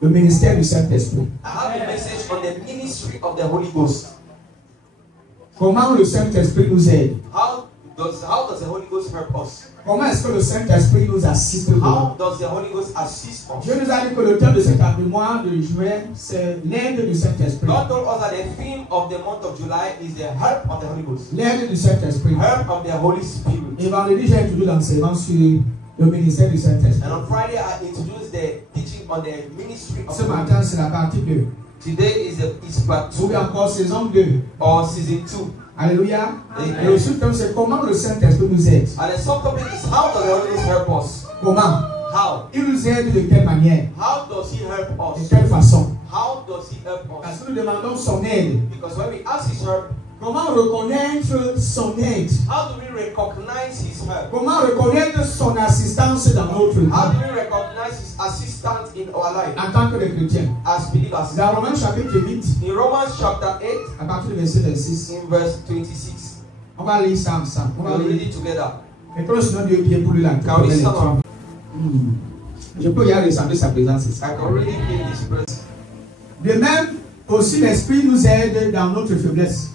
le ministère du Saint-Esprit. I have a message on the ministry of the Holy Ghost. Comment le Saint-Esprit nous aide? How does the Holy Ghost help us? Comment est-ce que le Saint-Esprit nous assiste? How does the Holy Ghost assist us? Dieu nous a dit que le thème de cet mois de juin, c'est l'aide du Saint-Esprit. God told us that the theme of the month of July is the help of the Holy Ghost. L'aide du Saint-Esprit. Help of the Holy Spirit. Et vendredi, j'ai introduit l'enseignement sur le ministère du Saint-Esprit. And on Friday, I introduced the teaching on the ministry of Ce the Holy matin, Ghost. c'est la partie 2. Today is part Ou 2 encore saison 2. or season 2. Alléluia. Amen. Et le sous-thème, c'est comment le Saint-Esprit nous aide. And the subtopic is how does the Holy Ghost help us? Comment? How? Il nous aide de quelle manière? How does he help De us? quelle façon? How does he help Parce us? que nous demandons son aide. Because when we ask his help, Comment reconnaître son aide? how do we recognize his help? Comment reconnaître son assistance dans notre vie How do we recognize his assistance in our life en tant que chrétiens? as believers? Dans Romains chapitre 8, In Romans chapter 8, à partir du verset 26, in verse 26, on va lire ça ensemble. On va we'll read lire. it together. Et que le Seigneur Dieu bien pour lui la Can we stand up? Je peux y aller ressentir sa présence ici. I can really feel this presence. De même, aussi l'Esprit nous aide dans notre faiblesse.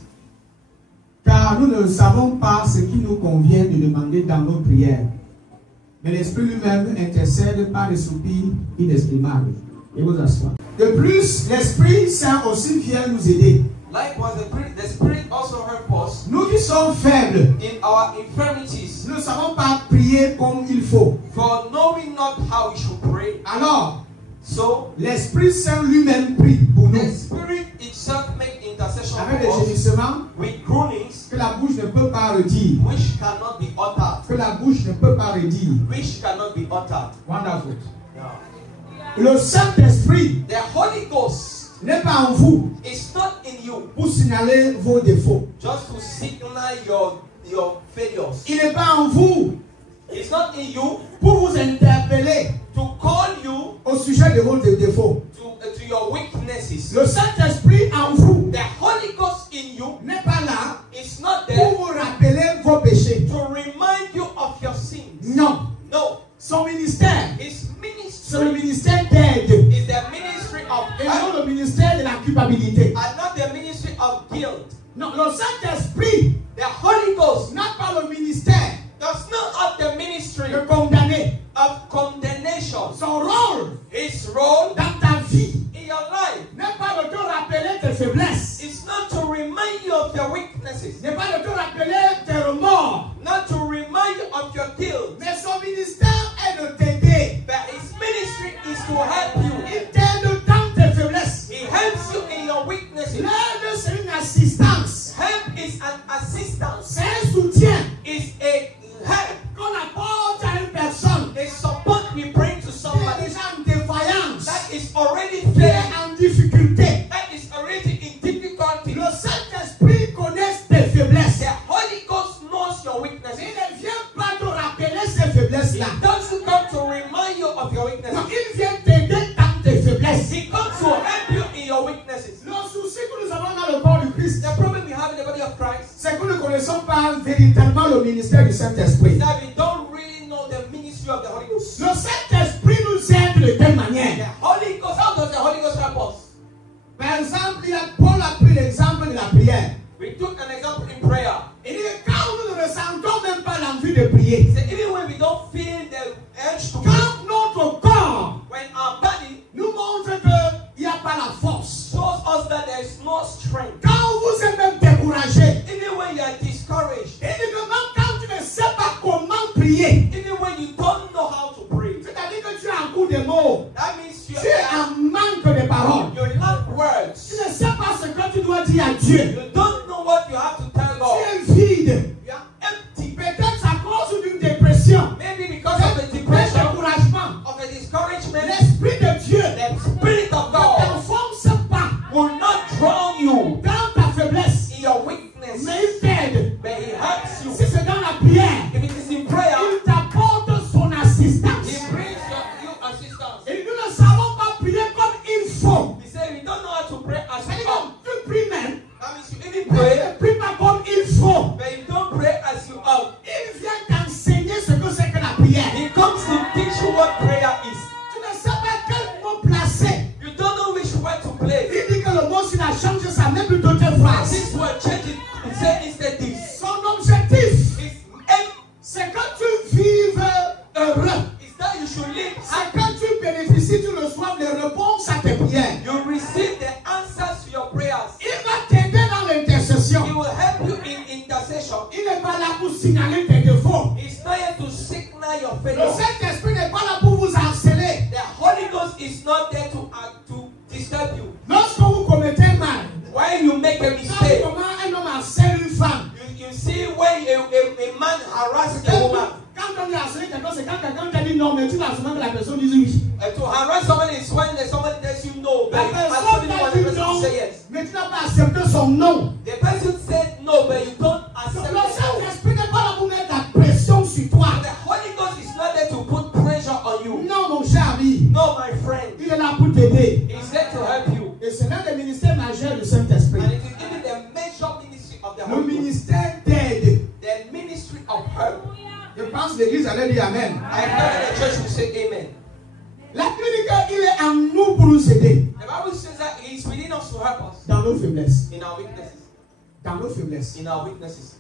Car nous ne savons pas ce qui nous convient de demander dans nos prières. Mais l'Esprit lui-même intercède par des soupirs inexprimables. Et vous asseoir. De plus, l'Esprit Saint aussi vient nous aider. Likewise, the Spirit also helps us Nous qui sommes faibles, in our infirmities, nous ne savons pas prier comme il faut. for knowing not how we should pray. Alors, So, l'Esprit Saint lui-même prie pour the nous. Spirit itself makes intercession Avec des for us gémissements with groanings que la bouche ne peut pas redire. which cannot be uttered. Que la bouche ne peut pas redire. Which cannot be uttered. Wonderful. Yeah. Le Saint-Esprit The Holy Ghost n'est pas en vous is not in you pour signaler vos défauts. just to signal your failures. Il n'est pas en vous It's not in you pour vous interpeller to call you au sujet de vos défauts. to your weaknesses. Le Saint-Esprit en vous The Holy Ghost in you n'est pas là is not pour there vous rappeler vos péchés. to remind you of your sins. Non. No. Son ministère, His c'est le ministry ministère d'aide is the ministry of et help non le ministère de la culpabilité. and not the ministry of guilt. Non, le Saint-Esprit The Holy Ghost n'a pas le ministère does not have the ministry de condamner. of condemnation. Son rôle His role dans ta vie in your life n'est pas de te rappeler tes faiblesses, is not to remind you of your weaknesses, n'est pas de te rappeler tes remords, not to remind you of your guilt, mais son ministère est de t'aider. but his ministry is to help you. Il t'aide dans tes faiblesses. He helps you in your weaknesses. L'aide, c'est une assistance, Help is an assistance, c'est un soutien is a help, qu'on apporte à une personne a support we bring to qui est somebody déjà en défaillance, that is already qui est failing, en difficulté. that is already in difficulty. Le Saint-Esprit connaît tes faiblesses. The Holy Ghost knows your Il weaknesses. ne vient pas te rappeler ces faiblesses-là. He doesn't come to remind you of your Non, weaknesses. il vient t'aider dans tes faiblesses. He comes to help you in your weaknesses. Le souci que nous avons dans le corps du Christ, The problem we have in the body of Christ c'est que nous ne connaissons pas véritablement le ministère du Saint-Esprit. is that we don't really know the ministry of the Holy Ghost. Le Saint-Esprit nous aide de telle The manière. Holy Ghost, how does the Holy Ghost help us? Par exemple, Paul a pris l'exemple de la prière. We took an example in prayer. Il dit que quand nous ne ressentons même pas l'envie de prier, So even when we don't feel the urge to pray, quand notre corps when our body nous montre qu'il n'y a pas la force, shows us that there is no strength, quand vous êtes même découragé, even when you are discouraged, et même quand tu ne sais pas comment prier, even when you don't know how to pray, c'est-à-dire que tu as un coup de mots, that means tu es en manque de paroles, you lack tu words. ne sais pas ce que tu dois dire à Dieu, You don't know what you have to tell God. tu es vide, You are empty. peut-être à cause d'une dépression, Maybe because of the d'un depression, découragement. of the discouragement, L'Esprit de Dieu the Spirit of ne God t'enfonce pas will not drown you dans ta faiblesse, in your weakness, mais il t'aide. but He helps you. Si c'est dans la prière, If it is in prayer, il t'apporte son assistance. He brings you assistance. Et nous ne savons pas prier comme il faut. He said, we don't know how to pray as we C'est-à-dire ought. que tu pries même, That means you passe. things were changing. It said instead this. Son objectif, It's aim c'est que tu vives heureux. is that you should live C'est happy. que tu bénéficies, tu reçois les réponses à tes prières. You receive the answers to your prayers. Il va t'aider dans l'intercession. He will help you in intercession. Il n'est pas là pour signaler tes défauts. It's not here to signal your Le failure. Saint-Esprit n'est pas là pour vous harceler. The Holy Ghost is not there to disturb you. Lorsque vous commettez un mal, When you make a quand mistake, comment un homme harcèle une femme, you see when a man harasses a woman. quand on dit harceler quelqu'un, c'est quand quelqu'un t'a dit non, mais tu vas seulement que la personne dise oui. To harass someone is when someone tells you no, but La you personne actually t'a want the dit person non, to say yes. mais tu n'as pas accepté son non. The person said no, but you don't Donc, accept le the no. Saint-Esprit n'est pas là pour mettre la pression sur toi. The Holy Ghost is not there to put pressure on you. Non, mon cher ami, No, my friend. il est là pour t'aider. He's there to help you. Et c'est l'un des ministères majeurs du Saint-Esprit. And it is even the major ministry of the Le Holy Ghost. ministère d'aide. The ministry of help. Je pense que l'église allait dire Amen. I heard the church will say amen. La clinique, il est en nous pour nous aider. The Bible says that He is within us to help us Dans nos faiblesses. in our weaknesses. Dans nos faiblesses. In our weaknesses.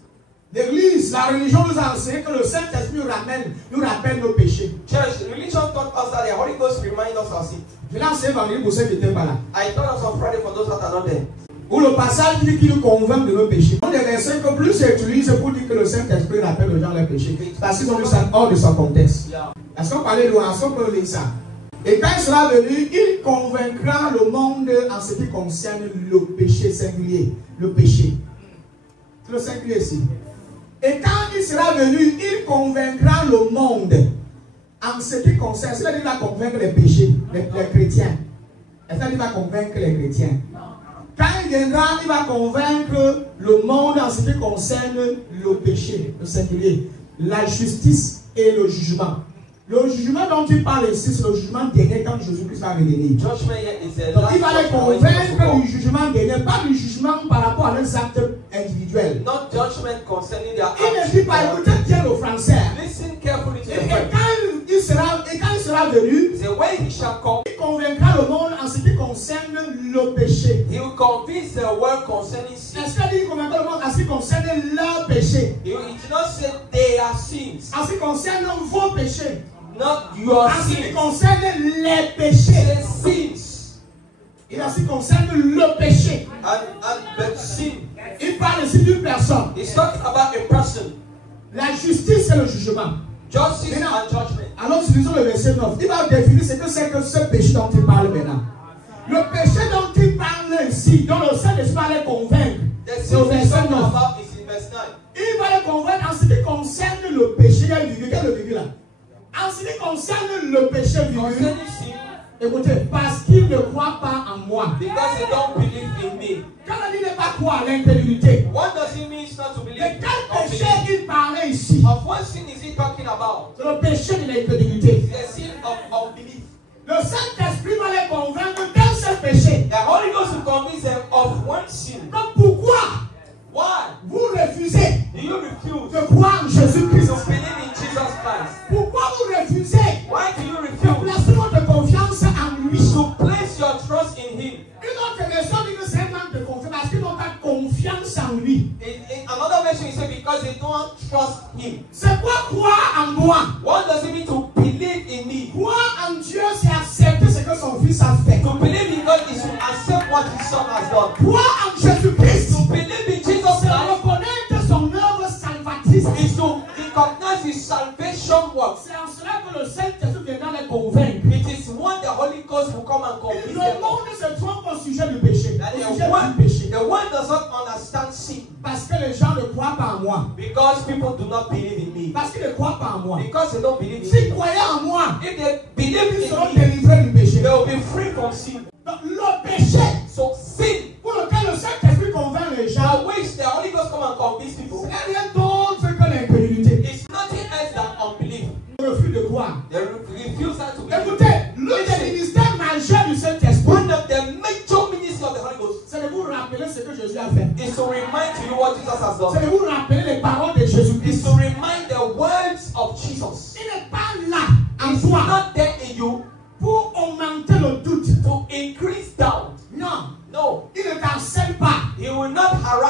L'église, la religion nous a enseigné que le Saint-Esprit nous rappelle nos péchés. Church, religion taught us that the Holy Ghost reminds us of sin. Je l'ai enseigné vendredi pour ceux qui n'étaient pas là. I taught us on Friday for those that are not there. Où le passage dit qu'il nous convainc de nos péchés. Un des versets que plus j'utilise pour dire que le Saint-Esprit rappelle aux gens leurs péchés. Parce qu'ils ont mis ça hors de son contexte. Yeah. Est-ce qu'on parlait de est-ce qu'on peut lire ça? Et quand il sera venu, il convaincra le monde en ce qui concerne le péché singulier. Le péché. C'est le singulier ici. Et quand il sera venu, il convaincra le monde en ce qui concerne. C'est-à-dire qu'il va convaincre les péchés, les chrétiens. Est-ce qu'il va convaincre les chrétiens? Quand il viendra, il va convaincre le monde en ce qui concerne le péché, le singulier, la justice et le jugement. Le jugement dont il parle ici, c'est le jugement dernier quand Jésus-Christ va revenir. Judgment is the Donc last il va les judgment convaincre du jugement dernier, pas du jugement par rapport à leurs actes individuels. not judgment concerning their Il ne dit pas, actions. écoutez bien le français. Listen carefully to Et the Bible. quand il sera venu, The way he shall come, il convaincra le monde en ce qui concerne le péché. he will convince the world concerning sin. Est-ce qu'il convaincra le monde en ce qui concerne leur péché? He did not say their sins, En ce qui concerne vos péchés. not your En ce qui sins. concerne les péchés. The sins Et en ce qui concerne le péché. and the sin. Il parle ici d'une personne. He's talking about a person. La justice et le jugement. Justice Maintenant, and judgment. alors utilisons le verset 9. Il va définir ce que c'est que ce péché dont il parle maintenant. Le péché dont il parle ici, dont le Saint-Esprit va les convaincre. The C'est au sin he's verset talking 9. about is in verse 9. Il va les convaincre en ce qui concerne le péché. Il y a une virgule. Quel est le virgule là? En ce qui concerne le péché, virgule. Concerning sin, Écoutez, parce qu'il ne croit pas en moi. because they don't believe in me. Quand on dit ne pas croire à l'intégrité, What does it mean not to believe? de quel péché Unbelief. il parlait ici? Of what sin is he talking about? C'est le péché de l'intégrité. The sin of unbelief. Le Saint-Esprit va les convaincre d'un seul péché. The Holy Ghost will convince them of one sin. Donc pourquoi Why vous refusez do you refuse de croire en Jésus-Christ? to believe in Jesus Christ? Pourquoi vous refusez Why do you de refuse placer votre confiance en lui? to place your trust in Him? Une autre version dit que c'est un manque de confiance parce qu'ils n'ont pas confiance en lui. In another version, he said because they don't trust Him. C'est quoi croire en moi? What does it mean to believe in me? Croire en Dieu, c'est accepter ce que son Fils a fait. To believe in God is to accept what His Son has done. Croire en Jésus-Christ, To believe in Jesus c'est Christ reconnaître son œuvre salvatrice. is to recognize His salvation work. C'est en cela que le Saint-Esprit viendra les convaincre. It is when the Holy Ghost will come and convince Le them. monde se trompe au sujet du péché. That Au the sujet world, du péché. the world does not understand sin Parce que les gens ne croient pas en moi. because people do not believe in me. Parce qu'ils ne croient pas en moi. Because they don't believe in S'ils me. croyaient en moi, If they believe ils seront in me, délivrés du péché. they will be free from sin. Donc le péché So sin, pour lequel le Saint-Esprit convainc les gens, by which the Holy Ghost come and convince ce people, n'est rien d'autre que l'incrédulité. is nothing else than unbelief. Le refus de croire. They refusal to believe. Écoutez, l'un des ministères majeurs du Saint-Esprit, One of the major ministries of the Holy Ghost c'est de vous rappeler ce que Jésus a fait. is to remind to you what Jesus has C'est done. de vous rappeler les paroles de Is Jésus-Christ. to remind the words of Jesus. Il n'est pas là en It's toi not there in you pour augmenter le doute. to increase doubt. Non, No, il ne t'harcèle pas. He will not harass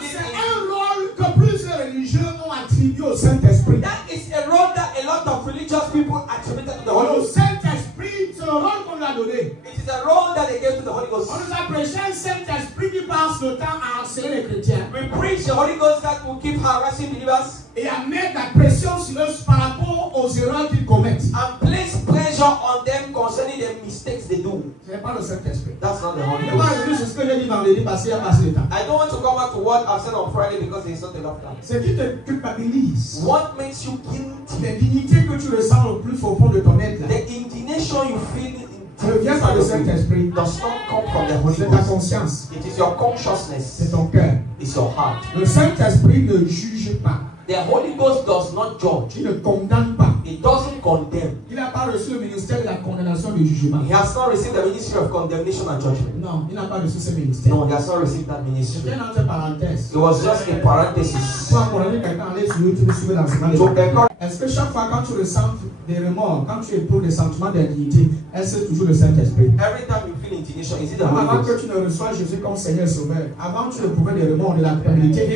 you c'est live un rôle que plusieurs religieux ont attribué au Saint-Esprit. That is a role that a lot of religious people attributed to the Holy Le Ghost. Saint-Esprit, c'est le rôle qu'on lui a donné. It is a role that they gave to the Holy Ghost. On nous a prêché un Saint-Esprit qui passe le temps à harceler les chrétiens We preach the Holy Ghost that will keep harassing believers et à mettre la pression sur eux par rapport aux erreurs qu'ils commettent. and place pressure on them concerning the mistakes they do. Ce n'est pas le Saint-Esprit. That's not the Holy Je ne vais pas Ghost. revenir sur ce que j'ai dit vendredi parce qu'il y a passé le temps. I don't want to come back to what I've said on Friday because there is not enough time. Ce qui te culpabilise, What makes you guilty? l'indignité que tu ressens le plus au fond de ton être, là, The indignation you feel ne vient pas du Saint-Esprit. does not come from the Holy C'est ta Ghost. conscience, It is your consciousness. c'est ton cœur. It's your heart. Le Saint-Esprit ne juge pas. The Holy Ghost does not judge. Il ne condamne pas. It doesn't condemn. Il n'a pas reçu le ministère de la condamnation et du jugement. He has not received the ministry of condemnation and judgment. Non, il n'a pas reçu ce ministère. No, he has not received that ministry. C'était une entre parenthèse. It was just a parenthesis. Pour encourager quelqu'un à aller sur YouTube, suivre l'enseignement de To la encourage. Est-ce que chaque fois quand tu ressens des remords, quand tu éprouves des sentiments d'indignité, est-ce que c'est toujours le Saint-Esprit? Every time you feel indignation, is it the Avant Holy que Ghost? tu ne reçois Jésus comme Seigneur et Sauveur, avant tu éprouvais des remords de la culpabilité,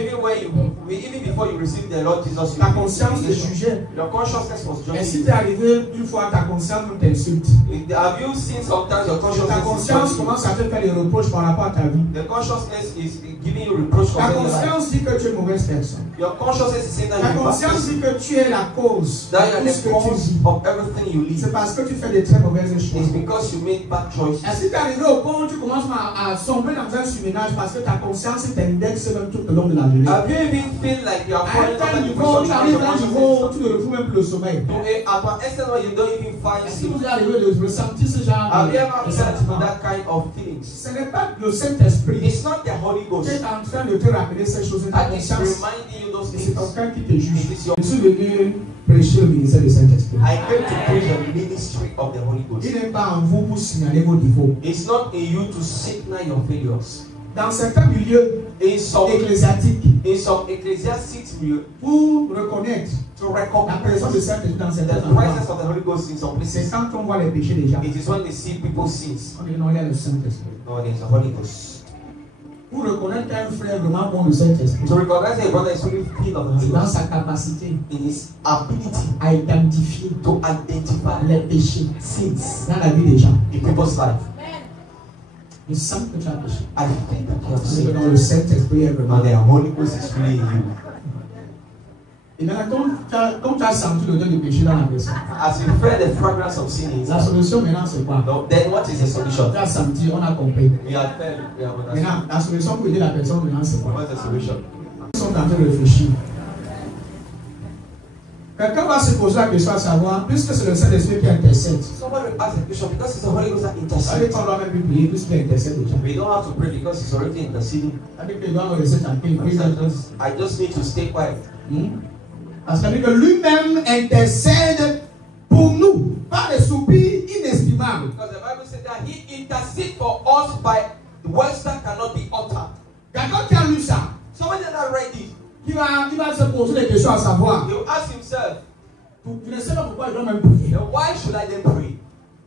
Even before you receive the Lord Jesus, you ta conscience te jugeait. your consciousness was Et si judging t'es you. arrivé une fois, ta conscience t'insulte. Have you seen sometimes your Ta consciousness is conscience judging you? commence à te faire des reproches par rapport à ta vie. The consciousness is giving you reproach Ta concerning your life. conscience dit que tu es une mauvaise personne. Your consciousness is saying that Ta you're a bad conscience person. dit que tu es la cause de That you're tout ce the que tu cause vis. of everything you C'est live. parce que tu fais des très mauvaises It's choses. because you made bad choices. Est-ce que tu es arrivé au point où tu commences à sombrer dans un surménage parce que ta conscience t'indexe même tout le long de la journée? Have you even feel like you are À falling un tel under niveau, tu arrives à un depression? niveau où tu ne retrouves même plus le sommeil. At an extent where you don't even find Est-ce que sleep. vous êtes arrivé de ressentir ce genre Have you ever de felt sentiment? that kind of feelings? Ce n'est pas le Saint-Esprit It's not the Holy qui Ghost est en train de te rappeler ces choses, c'est ta that is conscience. reminding you those Et c'est things. ton cœur qui te juge. It is your- Je suis venu prêcher le ministère du Saint-Esprit. I came to preach the ministry of the Holy Ghost. Il n'est pas en vous pour signaler vos défauts. It's not in you to signal your failures. Dans certains milieux In some ecclésiastiques, ecclesiastic milieu, pour reconnaître to la recognize présence de Saint-Esprit dans the certains endroits, presence of the Holy Ghost in some c'est places. quand on voit les péchés des gens. It is when they see people's sins. On dit non, il y a le Saint-Esprit. No, there is the Holy Ghost. Pour reconnaître qu'un frère vraiment bon le Saint-Esprit, To recognize that a brother is really filled of the c'est Holy dans Ghost sa capacité in his ability à identifier to identify les péchés sins dans la vie des gens. in people's life. Il sent que tu as péché. I think that you have C'est que sinned. dans le Saint-Esprit est vraiment. And the Holy Ghost is really in you. Et maintenant, quand tu as senti l'odeur du péché dans la personne, As you feel the fragrance of sin la inside, solution maintenant c'est quoi? no, then what is the solution? Tu as senti, on a compris. We have felt, we have understood. Maintenant, la solution pour aider la personne maintenant c'est quoi? What's the solution? Ils sont en train de réfléchir. Quelqu'un va se poser la question à savoir, puisque c'est le Saint-Esprit qui intercède, Somebody will ask the question because it's the Holy Ghost that ça veut dire intercedes. qu'on doit même plus prier puisqu'il intercède déjà. We don't have to pray because He's already interceding. Ça veut dire qu'il doit me laisser tranquille. I just need to stay quiet. Parce que lui-même intercède pour nous par des soupirs inestimables. Because the Bible said that He intercedes for us by the words that cannot be uttered. Quelqu'un qui a lu ça, Somebody that read it, qui va se poser des questions à savoir, he will ask himself, je ne sais pas pourquoi il doit même prier. then why should I then pray?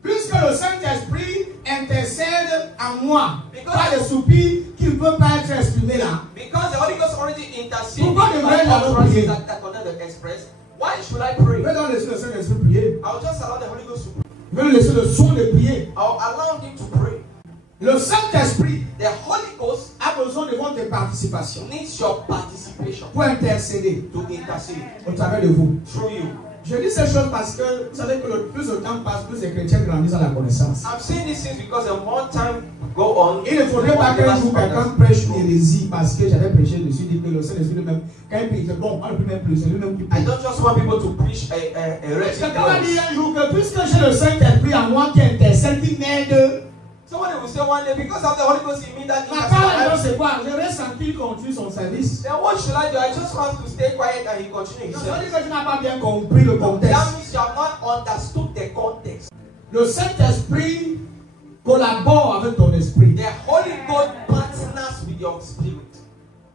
Puisque le Saint-Esprit intercède en moi par des soupirs qui ne peuvent pas être exprimés là. Because the Holy Ghost already intercedes Pourquoi by devrais-je alors prier? utterances that cannot be expressed. Why should I pray? Je vais donc laisser le Saint-Esprit prier. I'll just allow the Holy Ghost to pray. Je vais lui laisser le soin de prier. I'll allow Him to pray. Le Saint-Esprit The Holy Ghost a besoin de votre participation needs your participation pour intercéder to intercede au travers de vous. through you. Je dis ces choses parce que vous savez que plus le temps passe, plus les chrétiens grandissent dans la connaissance. I'm saying these things because the more time go on, Il ne faudrait pas qu'un jour quelqu'un prêche une hérésie parce que j'avais prêché dessus, dit que le Saint-Esprit lui-même, quand il prie, c'est bon, on ne peut même plus, c'est lui-même qui I prie. don't just want people to preach a Quelqu'un va dire heretic. un jour que puisque j'ai le Saint-Esprit en moi qui intercède, qui m'aide, Somebody will say one day, because of the Holy Ghost in me that ma part, intercedes, c'est quoi? Je reste tranquille, continue son service. then what should I do? I just want to stay quiet and He continue His Ça veut service. dire que tu n'as pas bien compris le contexte. That means you have not understood the context. Le Saint-Esprit collabore avec ton esprit. The Holy Ghost partners with your spirit.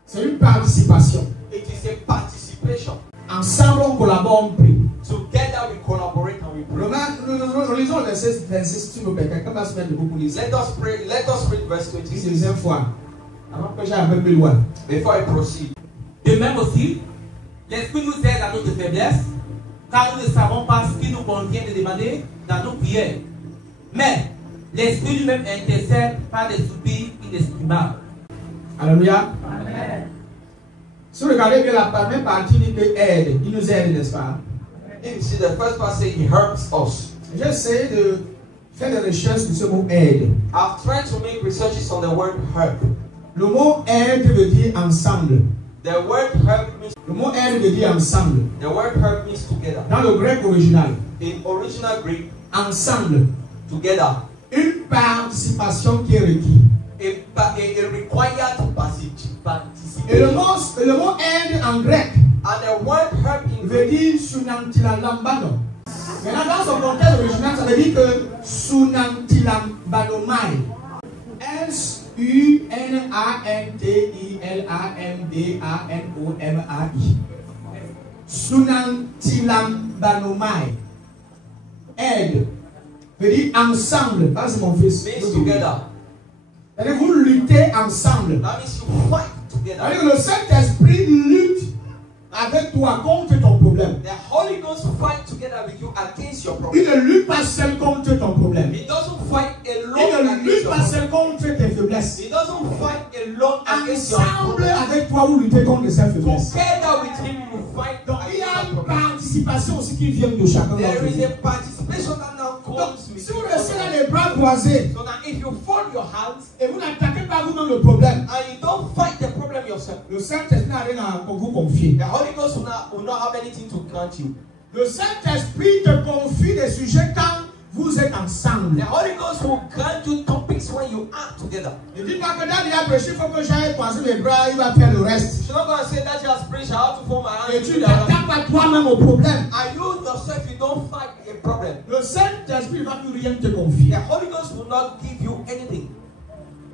C'est une participation. It is a participation. Ensemble, on collabore, on prie. Together we collaborate and we pray. Nous lisons le verset 26, si tu me permets. Quelqu'un va se mettre debout pour lire. Let us pray. Let us read verse Une 26. deuxième fois. Avant que j'aille un peu plus loin. Before I proceed. De même aussi, l'Esprit nous aide à notre faiblesse, car nous ne savons pas ce qui nous convient de demander dans nos prières. Mais l'Esprit lui-même intercède par des soupirs inexprimables. Alléluia. Si vous regardez bien la première partie, il nous aide. Il nous aide, n'est-ce pas? If you see the first part say he helps us. J'essaie de faire des recherches sur ce mot aide. I've tried to make researches on the word help. Le mot aide veut dire ensemble. The word help means Le mot aide veut dire ensemble. the word help means together. Dans le grec original, In original Greek, ensemble, together. une participation qui est requise. A required Et le participation. mot aide en grec And the word help in veut Greek dire sunantilambano. Maintenant, dans son contexte original, ça veut dire que sunantilambanomai. sunantilambanomai. Sunantilambanomai. Aide. Veut dire ensemble. Ça, c'est mon fils. means together. C'est-à-dire vous luttez ensemble. That means you fight together. C'est-à-dire que le Saint-Esprit lutte avec toi contre ton problème. The Holy Ghost fight together with you against your Il problem. ne lutte pas seul contre ton problème. He doesn't fight Il alone ne against lutte your pas problem. seul contre tes faiblesses. He doesn't fight alone against your Ensemble problem. avec toi, vous luttez contre ces faiblesses. Together with him, you fight Donc il y a against une your problem. participation aussi qui vient de chacun There d'entre is nous. a participation that now Donc comes with si you. vous restez là les bras croisés So now if you fold your hands et vous n'attaquez pas vous-même le problème, and you don't fight the problem yourself, le Saint-Esprit n'a rien à vous confier. the Holy Ghost will not have anything to grant you. Le Saint-Esprit te confie des sujets quand vous êtes ensemble. The Holy Ghost will grant you topics when you are together. Ne dis pas que Daniel a prêché, il faut que j'aille croiser les bras, il va faire le reste. You're not going to say that you have preached how to form my Et hands. tu n'attaques pas toi-même au problème. And you yourself, you don't fight a problem. Le Saint-Esprit ne va plus rien te The confier. Holy Ghost will not give you anything.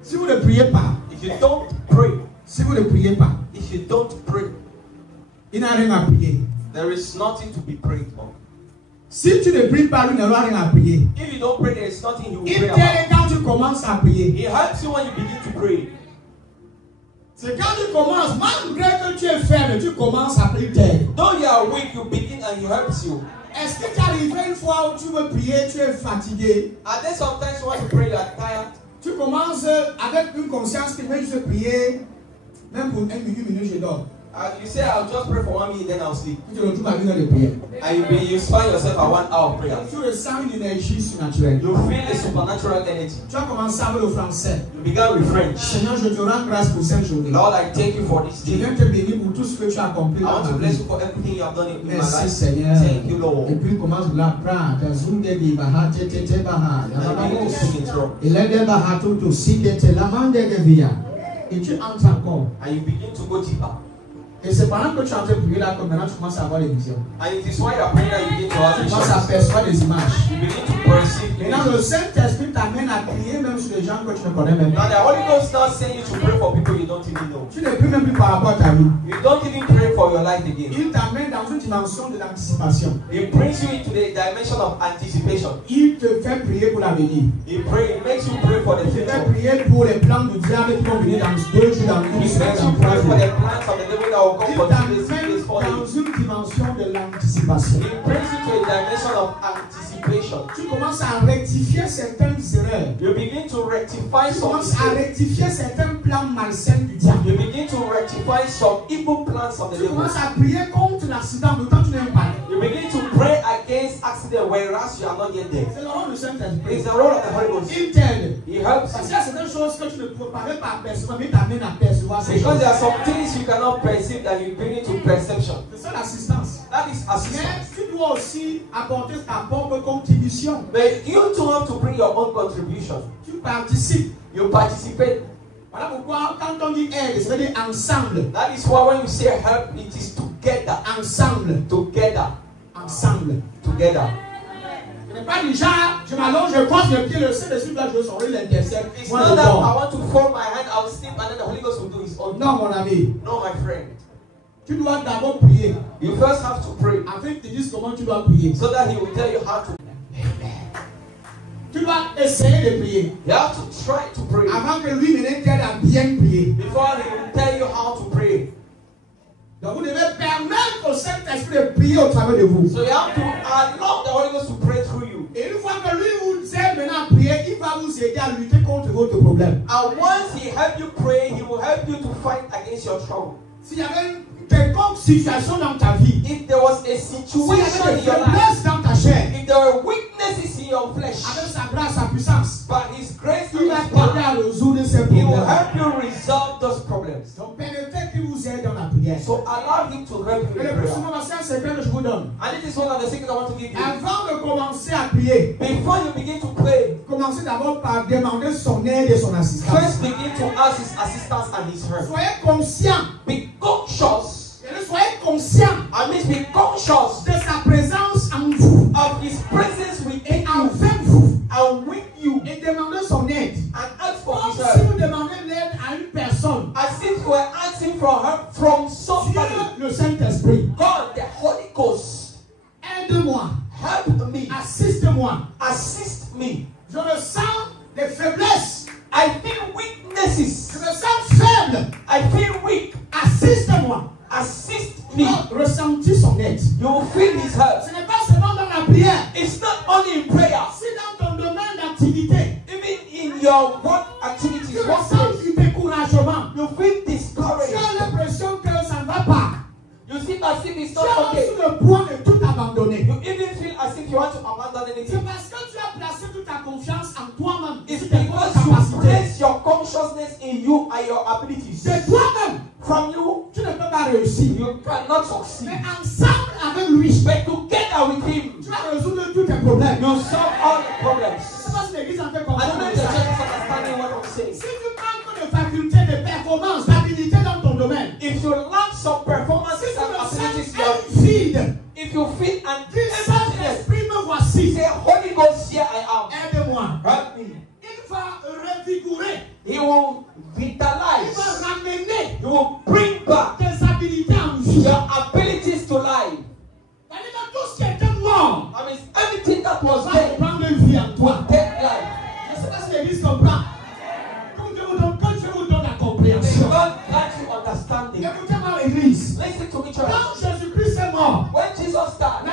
Si vous ne priez pas, If you don't pray, si vous ne priez pas, if you don't pray, il n'a rien à prier. there is nothing to be prayed for. Si tu ne pries pas, lui n'aura rien à prier. If you don't pray, there is nothing you will Il pray t'aide about. quand tu commences à prier. He helps you when you begin to pray. C'est quand tu commences, malgré que tu es faible, tu commences à prier. Il t'aide. Though you are weak, you begin and he helps you. Est-ce que tu es arrivé une fois où tu veux prier, tu es fatigué? And then sometimes when you pray, you are tired. Tu commences avec une conscience que je vais prier, même pour 1 minute, je dors. And you say, I'll just pray for 1 minute, then I'll sleep. Tu te retrouves à 1 heure de prière. And you find yourself at 1 hour prayer. Tu ressens une énergie surnaturelle. You feel a supernatural energy. Tu as commencé avec le français. You began with French. Seigneur, je te rends grâce pour cette journée. Lord, I thank you for this Je day. viens te bénir pour tout ce que tu as accompli I dans want ta to bless vie. you for everything you have done in my Merci life. Seigneur. Thank you, Lord. Et puis commence la prendre. Zunde di baha tete te baha. And I begin to sing it wrong. Il est de baha tout aussi de te la mande de via. Et tu entres encore. And you begin to go deeper. Et c'est pendant que tu es en train de prier là que maintenant tu commences à avoir des visions. And it is while you are praying that you begin to have Tu commences à visions. percevoir des images. You begin to perceive Maintenant le images. Saint-Esprit t'amène à prier même sur des gens que tu ne connais même Now pas. the Holy Ghost now saying you to pray for people you don't even know. Tu ne pries même plus par rapport à ta vie. You don't even pray for your life again. Il t'amène dans une dimension de l'anticipation. It brings you into the dimension of anticipation. Il te fait prier pour l'avenir. It makes you pray for the Il te fait future. prier pour les plans du diable qui vont venir dans 2 jours, dans une It semaine, makes you dans 3 pray for jours. the plans of the devil that will come Il for 2 days, 3 t'amène days, 4 dans days. une dimension de l'anticipation. It brings you to a dimension of anticipation. Tu commences à rectifier certaines erreurs. You begin to rectify Tu some commences à mistakes. rectifier certains plans malsains du diable. You begin to rectify some evil plans of the Tu devil. commences à prier contre l'accident, d'autant tu n'aimes pas. You begin to pray against accident whereas you are not yet there. C'est le rôle du Saint-Esprit. It's the role of the Holy Ghost. Il t'aide. He helps Parce qu'il you. y a certaines choses que tu ne peux pas percevoir, mais il t'amène à percevoir ces Because choses. there are some things you cannot perceive that you bring into perception. C'est ça l'assistance. That is Mais assistance. tu dois aussi apporter ta propre contribution. But you too have to bring your own contribution. Tu participes. You participate. Voilà pourquoi quand on dit aide, ça veut dire ensemble. That is why when you say help, it is together. Ensemble. Together. Ensemble. Together. Ce n'est pas déjà, je m'allonge, je croise le pied, le Saint-Esprit va jouer son rôle, il intercède. It's Moi, not je that I dors. want to fold my hand, I'll sleep, and then the Holy Ghost will do his own. Non, mon ami. No, my friend. Tu dois d'abord prier. You first have to pray Afin que tu dises comment tu dois prier. so that he will tell you how to. Tu dois essayer de prier. You have to try to pray Avant que lui ne t'aide à bien prier. before he will tell you how to pray. Donc vous devez permettre au Saint-Esprit de prier au travers de vous. So you have to allow the Holy Ghost to pray through you. Et une fois que lui vous aide maintenant à prier, il va vous aider à lutter contre votre problème. And once he helps you pray, he will help you to fight against your trouble. S'il y avait une quelconque situation dans ta vie, If there was a s'il y situation avait in des your life, faiblesses dans ta chair, if there were weaknesses in your flesh, avec sa grâce, sa puissance, but his grace il va and his t'aider power, à résoudre ces he will problèmes. help you resolve those problems. Donc permettez qu'il vous aide dans la prière. So allow him to help you Et in le plus prayer. souvent, c'est un secret que je vous donne. And it is one of the secrets I want to give you. Avant de commencer à prier, Before you begin to pray, commencez d'abord par demander son aide et son assistance. first begin to ask his assistance and his help. Soyez conscient, Be conscious. et soyez conscient I mean, be conscious de sa présence en vous of his presence within et you avec vous. and with you, Et demandez son aide. and ask for Comme his si help. vous demandez l'aide à une personne. As if you were asking for help from somebody. Dieu, le Saint-Esprit, God, the Holy Ghost, aide-moi, help me, assiste-moi. assist me. Je ressens des faiblesses. I feel weaknesses. Je me sens faible. I feel weak. Assiste-moi. Assist me. Ressenti son aide. You will feel his help. Ce n'est pas seulement dans la prière. It's not only in prayer, Si dans ton domaine d'activité, even in your work activities, tu ressens workplace, du découragement, you feel tu discouraged. as l'impression que ça ne va pas. You feel as if it's Tu not as okay. sur le point de tout abandonner. You even feel as if you want to abandon C'est anything. parce que tu as placé toute ta confiance en toi-même et It's sur tes propres because you capacités. place your consciousness in you and your abilities. De toi-même, From you, tu ne peux pas réussir. you cannot succeed. Mais ensemble avec lui, But together with him, tu vas résoudre tous tes problèmes. you solve all the Je problems. ne sais pas si l'église en fait I don't know comprendre if the ça. church is understanding what I'm saying. Si tu manques de faculté, de performance, d'habilité dans ton domaine, If you lack some si performances tu and le abilities, sens un vide, if you feel an dis emptiness, Saint-Esprit, me voici. say, Holy Ghost, here I am. Aide-moi. Help me. Il va revigorer. He will Il vitalize. va ramener He will bring back tes habilités en vie. your abilities to life. C'est-à-dire que tout ce qui était mort I mean, everything that was va dead reprendre vie en toi. will take life. Je ne sais pas si l'église comprend. Quand Dieu vous donne la May compréhension. God grant you understanding. Écoutez-moi l'église. Listen to me, church. Quand Jésus-Christ est mort, When Jesus died,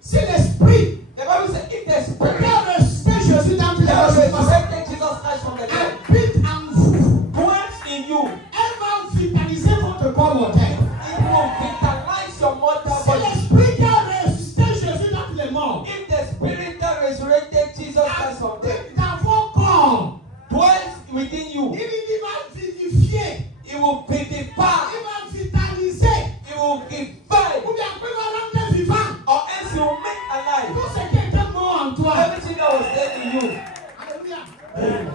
si l'esprit the Bible said, if the Spirit peut rester Jésus dans tous les that choses, resurrected Jesus Christ from the dead habite en vous, dwells in you, elle va vitaliser votre corps mortel. it will vitalize your mortal Si body. l'esprit qui a ressuscité Jésus dans tous les morts, If the Spirit that resurrected Jesus Christ from the dead habite dans vos corps, dwells within you, il va vivifier, it will vivify, il va vitaliser, it will revive, ou bien il va rendre vivant or else it will make alive tout ce qui était mort en toi. everything that was dead in you. Alléluia.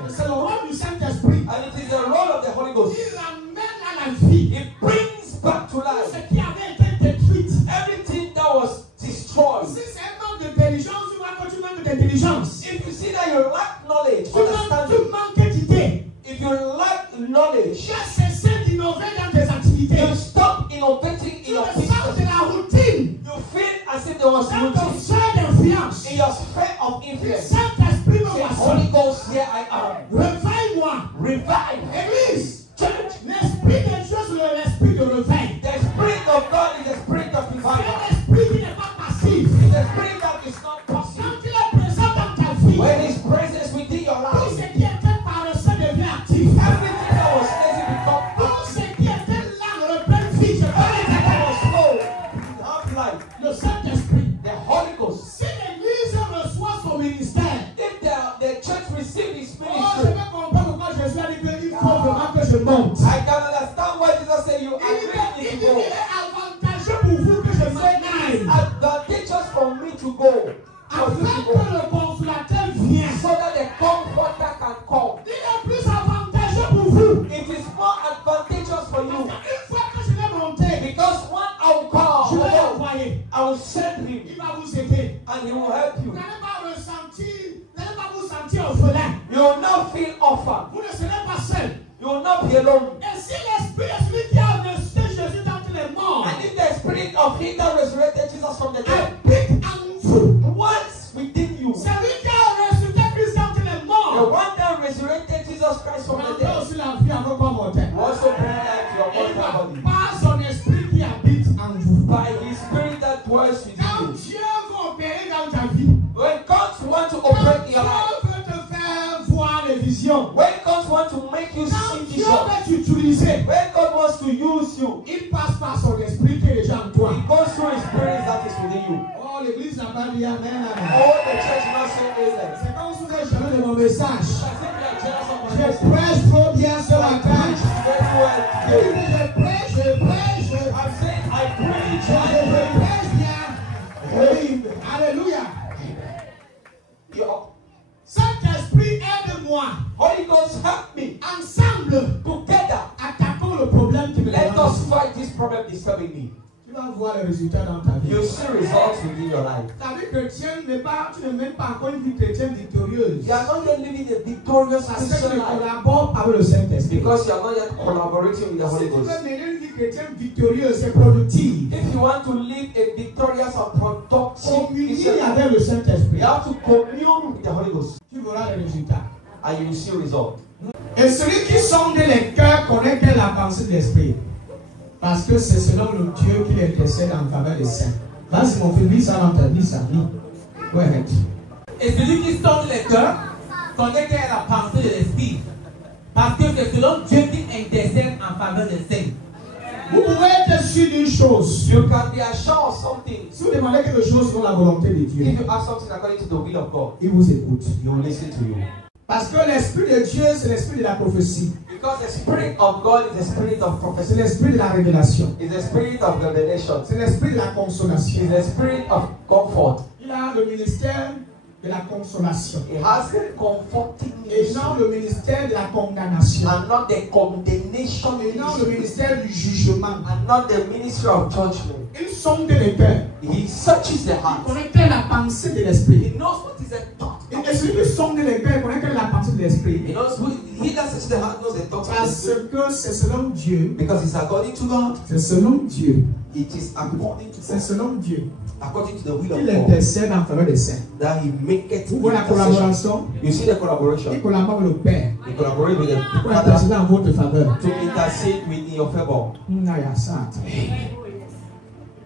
C'est le rôle du Saint-Esprit. And it is the role of the Holy Ghost. Il ramène à la vie It brings back to tout life ce qui avait été détruit. everything that was destroyed. Si c'est un manque d'intelligence, tu vois que tu manques d'intelligence. If you see that you lack knowledge, Tu understanding, manques d'idées. if you lack knowledge, Tu as cessé d'innover dans tes activités. you stop innovating in Tu your le sens de business. la routine. You feel as if there was Dans ton routine sphère d'influence. in your sphere of Le influence. Saint-Esprit me Say, voici. Holy Ghost, here I am. Réveille-moi. Revive. Église. Church. L'Esprit de Dieu, c'est l'Esprit de réveil. The Spirit of God is the Spirit of C'est revival. l'Esprit qui n'est pas passif. It's the Spirit that is not passive. Quand il est présent dans ta vie, When His presence within your tout life, ce qui était paresseux devient actif. everything that was lazy becomes Tout active. ce qui était lent reprend vie. Je Everything that parle was slow have life. le Saint-Esprit. The Holy Ghost. Si l'Église reçoit son ministère, If the church receives His je ministry, vais comprendre pourquoi Jésus a dit qu'il faut vraiment que je monte. I can understand why Jesus said you Il are dit ready qu'il to go. est avantageux pour vous que je m'en aille. It's advantageous for me to go. For you Afin to que go. le consolateur vienne. So that the comforter can come. Il est plus avantageux pour vous. It is more advantageous for you. Une fois que je vais monter, Because when I will je come, vais l'envoyer. I will send him Il va vous aider. and he will help Vous you. n'allez pas ressentir, vous n'allez pas vous sentir orphelin. You will not feel orphaned. Vous ne serez pas seul. You will not be alone. Et si l'Esprit t'utiliser, when God wants to use you, il passe par son esprit qui est déjà en toi. He goes through His Spirit that is within you. Oh, l'église n'a pas dit amen, amen. Oh, the church not saying amen. C'est comme si vous êtes jamais de mon message. As if you are jealous of my Je message. prêche trop bien ce matin. Very well. Je prêche. I'm saying I preach. Je prêche bien. Oui. Alléluia. Saint-Esprit, aide-moi. Holy Ghost, help me. Ensemble, Together, attaquons le problème qui me let dérange. us fight this problem disturbing me. Tu vas voir les résultats dans ta vie. You see results within your life. Ta vie chrétienne n'est pas, tu ne mènes pas encore une vie chrétienne victorieuse. You are not yet living a victorious Parce que tu Christian ne life collabores pas avec le Saint-Esprit. because you are not yet collaborating with the Si Holy tu Ghost. veux mener une vie chrétienne victorieuse et productive, If you want to live a victorious and productive communier Christian life, avec le Saint-Esprit. you have to commune with the Holy Ghost Tu verras les résultats. and you will see results. Et celui qui sonde les cœurs connaît quelle est la pensée de l'Esprit. Parce que c'est selon le Dieu qu'il intercède en faveur des saints. Vas-y mon fils, lis ça dans ta vie, ça lit. Ouais. Et celui qui sonde les cœurs connaît quelle est la pensée de l'esprit. Parce que c'est selon Dieu qui intercède en faveur des saints. Vous pouvez être sûr d'une chose. You can be assured of something. Si vous demandez quelque chose selon la volonté de Dieu, If you ask something according to the will of God, il vous écoute. He will listen to you. Parce que l'Esprit de Dieu, c'est l'Esprit de la prophétie. Because the Spirit of God is the Spirit of C'est prophecy. l'Esprit de la révélation. It's the Spirit of revelation. C'est l'Esprit de la consolation. It's the Spirit of comfort. Il a le ministère de la consolation. It has the comforting Et ministry non le ministère de la condamnation. and not the condemnation Et non le ministry ministère du jugement. and not the ministry of judgment. Il sonde les cœurs. He searches the Il heart. connaît quelle est la pensée de l'Esprit. He knows what is the thought. Et celui qui sonde les cœurs connaît quelle est la pensée de l'Esprit. He knows he that searches the heart knows the thoughts of the Parce Spirit. que c'est selon Dieu. Because it's according to God. C'est selon Dieu. It is according to C'est God. selon Dieu. According to the will Il of God. intercède en faveur des saints. That He maketh Vous voyez la intercession. collaboration. You see the collaboration. Il collabore avec le Père He collaborates with the pour Father intercéder en votre faveur. to intercede with your favor.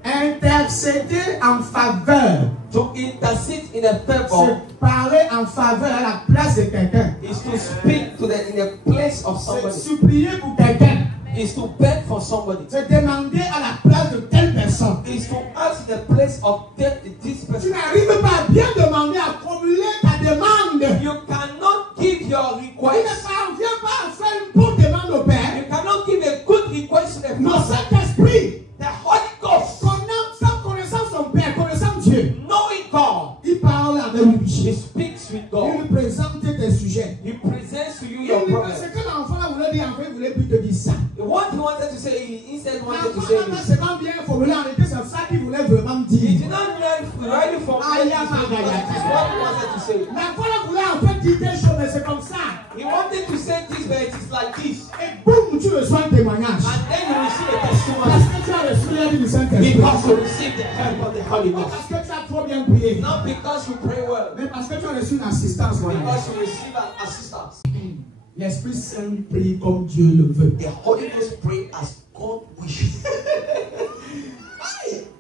Intercéder en faveur. To intercede in a favor C'est parler en faveur à la place de quelqu'un. is to speak to the in the place of C'est somebody. supplier pour quelqu'un. Is to beg for somebody. C'est demander à la place de telle personne. Is to ask in the place of this Tu person. n'arrives pas à bien demander, à formuler ta demande. You cannot give your Tu ne request. parviens pas à faire une bonne demande au Père. You cannot give a good request to the Le Father. Saint-Esprit, The Holy Ghost, connaissant son Père, connaissant Dieu, knowing God, il parle avec He lui. speaks with Il God. lui présente tes sujets. He presents to you Il your lui dit problems. ce que l'enfant là voulait dire, en fait, il voulait plus te dire ça. What he wanted to say, he instead wanted to L'enfant say là, this. c'est pas bien formulé, en réalité, c'est ça qu'il voulait vraiment He dire. did not write it for me. This is what he wanted to say. L'enfant là voulait en fait dire des choses, mais c'est comme ça. He wanted to say this, but it is like this. Et boum, tu reçois un témoignage. And then you receive a testimony. Parce que tu as reçu l'aide du Saint-Esprit. Because you receive the help of the Holy Pas Ghost. parce que tu as trop bien prié. Not because you pray well, Mais parce que tu as reçu une assistance. Voilà. because you receive an assistance. L'Esprit Saint prie comme Dieu le veut. The Holy Ghost pray as God wishes.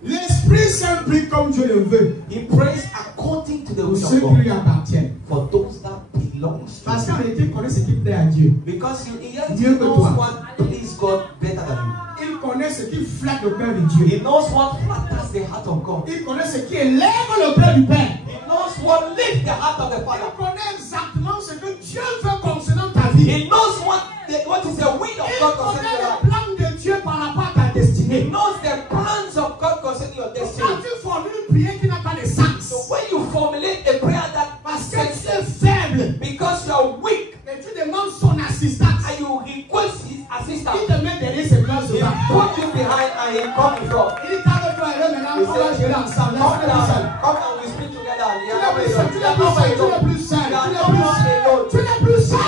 L'Esprit Saint prie comme Dieu le veut. He prays according to the Pour will ceux of qui lui God. appartiennent. For those that belongs to Parce Him. qu'en réalité, il connaît ce qui plaît à Dieu. Because he Mieux que knows toi. what please God better than Il connaît ce qui flatte le cœur de Dieu. you. He knows what flatters the heart of God. Il connaît ce qui élève le cœur du Père. He knows what lifts the heart of the Il Father. connaît exactement ce que Dieu veut concernant ta vie. He knows what is the will of Il God connaît concerning your life. le plan de Dieu par rapport à ta He destinée. knows the plans of God concerning your Quand destiny. tu formules une prière qui n'a pas de sens, So when you formulate a prayer that parce que makes tu es sense, faible, because you are weak et tu demandes son assistance, and you request His il assistance, te met derrière ses bras He devant. put you behind and He comes before. Il dit, calme-toi, et là, maintenant, on va gérer ensemble. Come Laisse-le tout seul. down, come down, we speak together. Tu n'es plus seul, tu n'es plus seul, tu n'es plus seul, tu n'es plus seul. Tu n'es plus seul.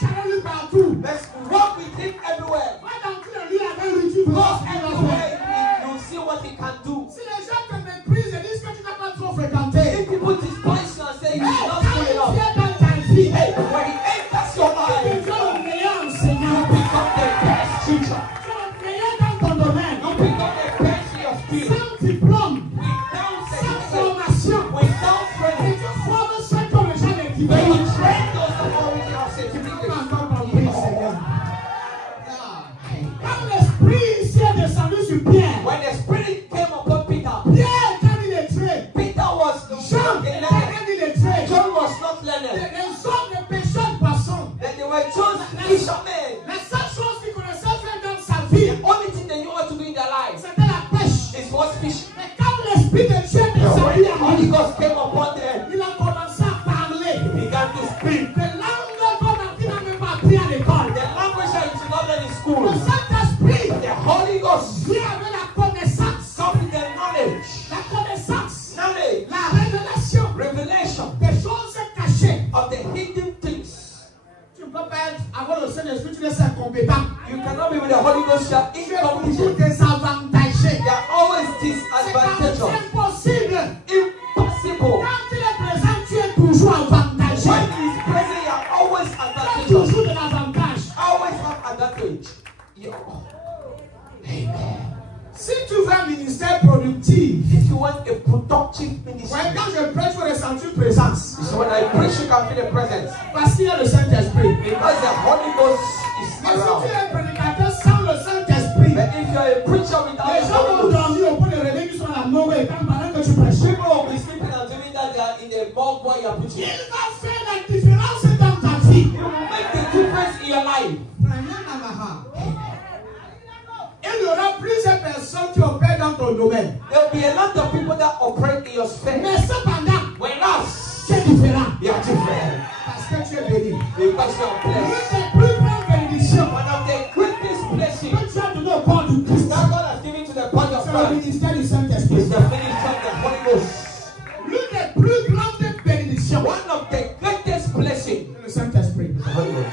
Chaleur-lui partout. Let's walk with Him everywhere. Va dans tous les lieux avec lui, tu Go verras ce qu'il va faire. everywhere, you see what He can do. Si les gens te méprisent et disent que tu n'as pas trop fréquenté, If people despise you and say you hey, did not quand do il enough, vient dans ta vie, hey, when He enters your tu life, deviens le meilleur you enseignant. become the best teacher. Tu es le meilleur dans ton domaine. You become the best in your field. Sans diplôme, Without sans certificate, formation, without et training, tu formes ceux qui ont déjà when you l'équivalent. train those that already have certificates. Encore Fish are men. La seule chose qu'ils connaissaient faire dans sa vie, The only thing they knew how to do in their lives c'était la pêche. is was fishing. Mais quand l'Esprit de Dieu est When descendu the en Holy lui, Ghost came upon them, il a commencé à parler. he began to speak. Des langues qu'il n'a même pas appris à l'école. The language that you should not learn in school. Le Saint-Esprit The Holy Ghost vient avec la connaissance. come with the knowledge, La connaissance. knowledge, La révélation revelation des choses cachées. of the hidden things. Tu ne peux pas être avoir le Saint-Esprit, tu es incompétent. You cannot be with the Holy Ghost, you are Tu es toujours incompetent. désavantagé. They are always C'est disadvantageous, impossible. impossible. Quand il est présent, tu es toujours avantagé. When he is present, you are always Tu as advantageous. toujours de l'avantage. Always have advantage. Yeah. Amen. Si tu veux un ministère productif, If you want a productive ministry, ouais, quand je prêche, il faut ressentir présence. so when I preach, you can feel the presence Parce qu'il y a le Saint-Esprit. because the Holy Ghost is Mais si tu around. es un prédicateur sans le Saint-Esprit, But if you are a preacher without les the gens vont Holy Ghost, dormir au point de réveil qui sont à la mort et quand pendant que tu prêches. people will be sleeping and doing that they are in the bulk while you are preaching. Il va faire la différence dans ta vie. You will make the difference in your life. Il y aura plusieurs personnes qui opèrent dans ton domaine. There will be a lot of people that operate in your sphere. Mais cependant, Whereas tu es différent. you are different Parce que tu es béni. because you are L'une blessed. des plus grandes bénédictions One of the greatest blessings que tu as donné au corps du Christ, that God has given to the body of c'est le Christ ministère du is Saint-Esprit. the ministry of the Holy Ghost. L'une des plus grandes bénédictions, One of the greatest blessings. c'est le Saint-Esprit. The Holy Ghost.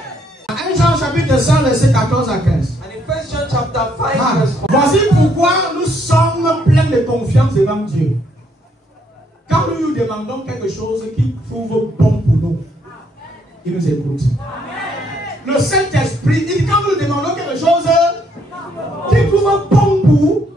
1 Jean chapitre 100, verset 14 à 15. And in 1 John chapter 5 Ah, verse 4, voici pourquoi nous sommes pleins de confiance devant Dieu. Quand nous lui demandons quelque chose qui trouve bon pour nous, il nous écoute. Le Saint-Esprit, il dit quand nous lui demandons quelque chose qui trouve bon pour,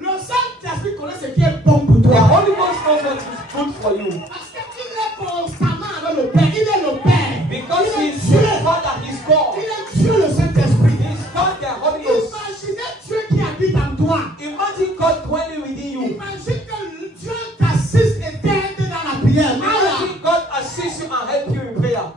le Saint-Esprit connaît ce qui est bon pour the toi. Holy Ghost knows what is good for you Parce qu'il est constamment avec le Père. Il est le Père. because il he est is Dieu. your Father, He's God. Il est Dieu, le Saint-Esprit. He's God, the Holy Ghost. Imaginez Dieu qui habite en toi. Imagine God dwelling within you. Imagine que Dieu t'assiste et t'aide dans la prière. Imagine God assists you and help you in prayer.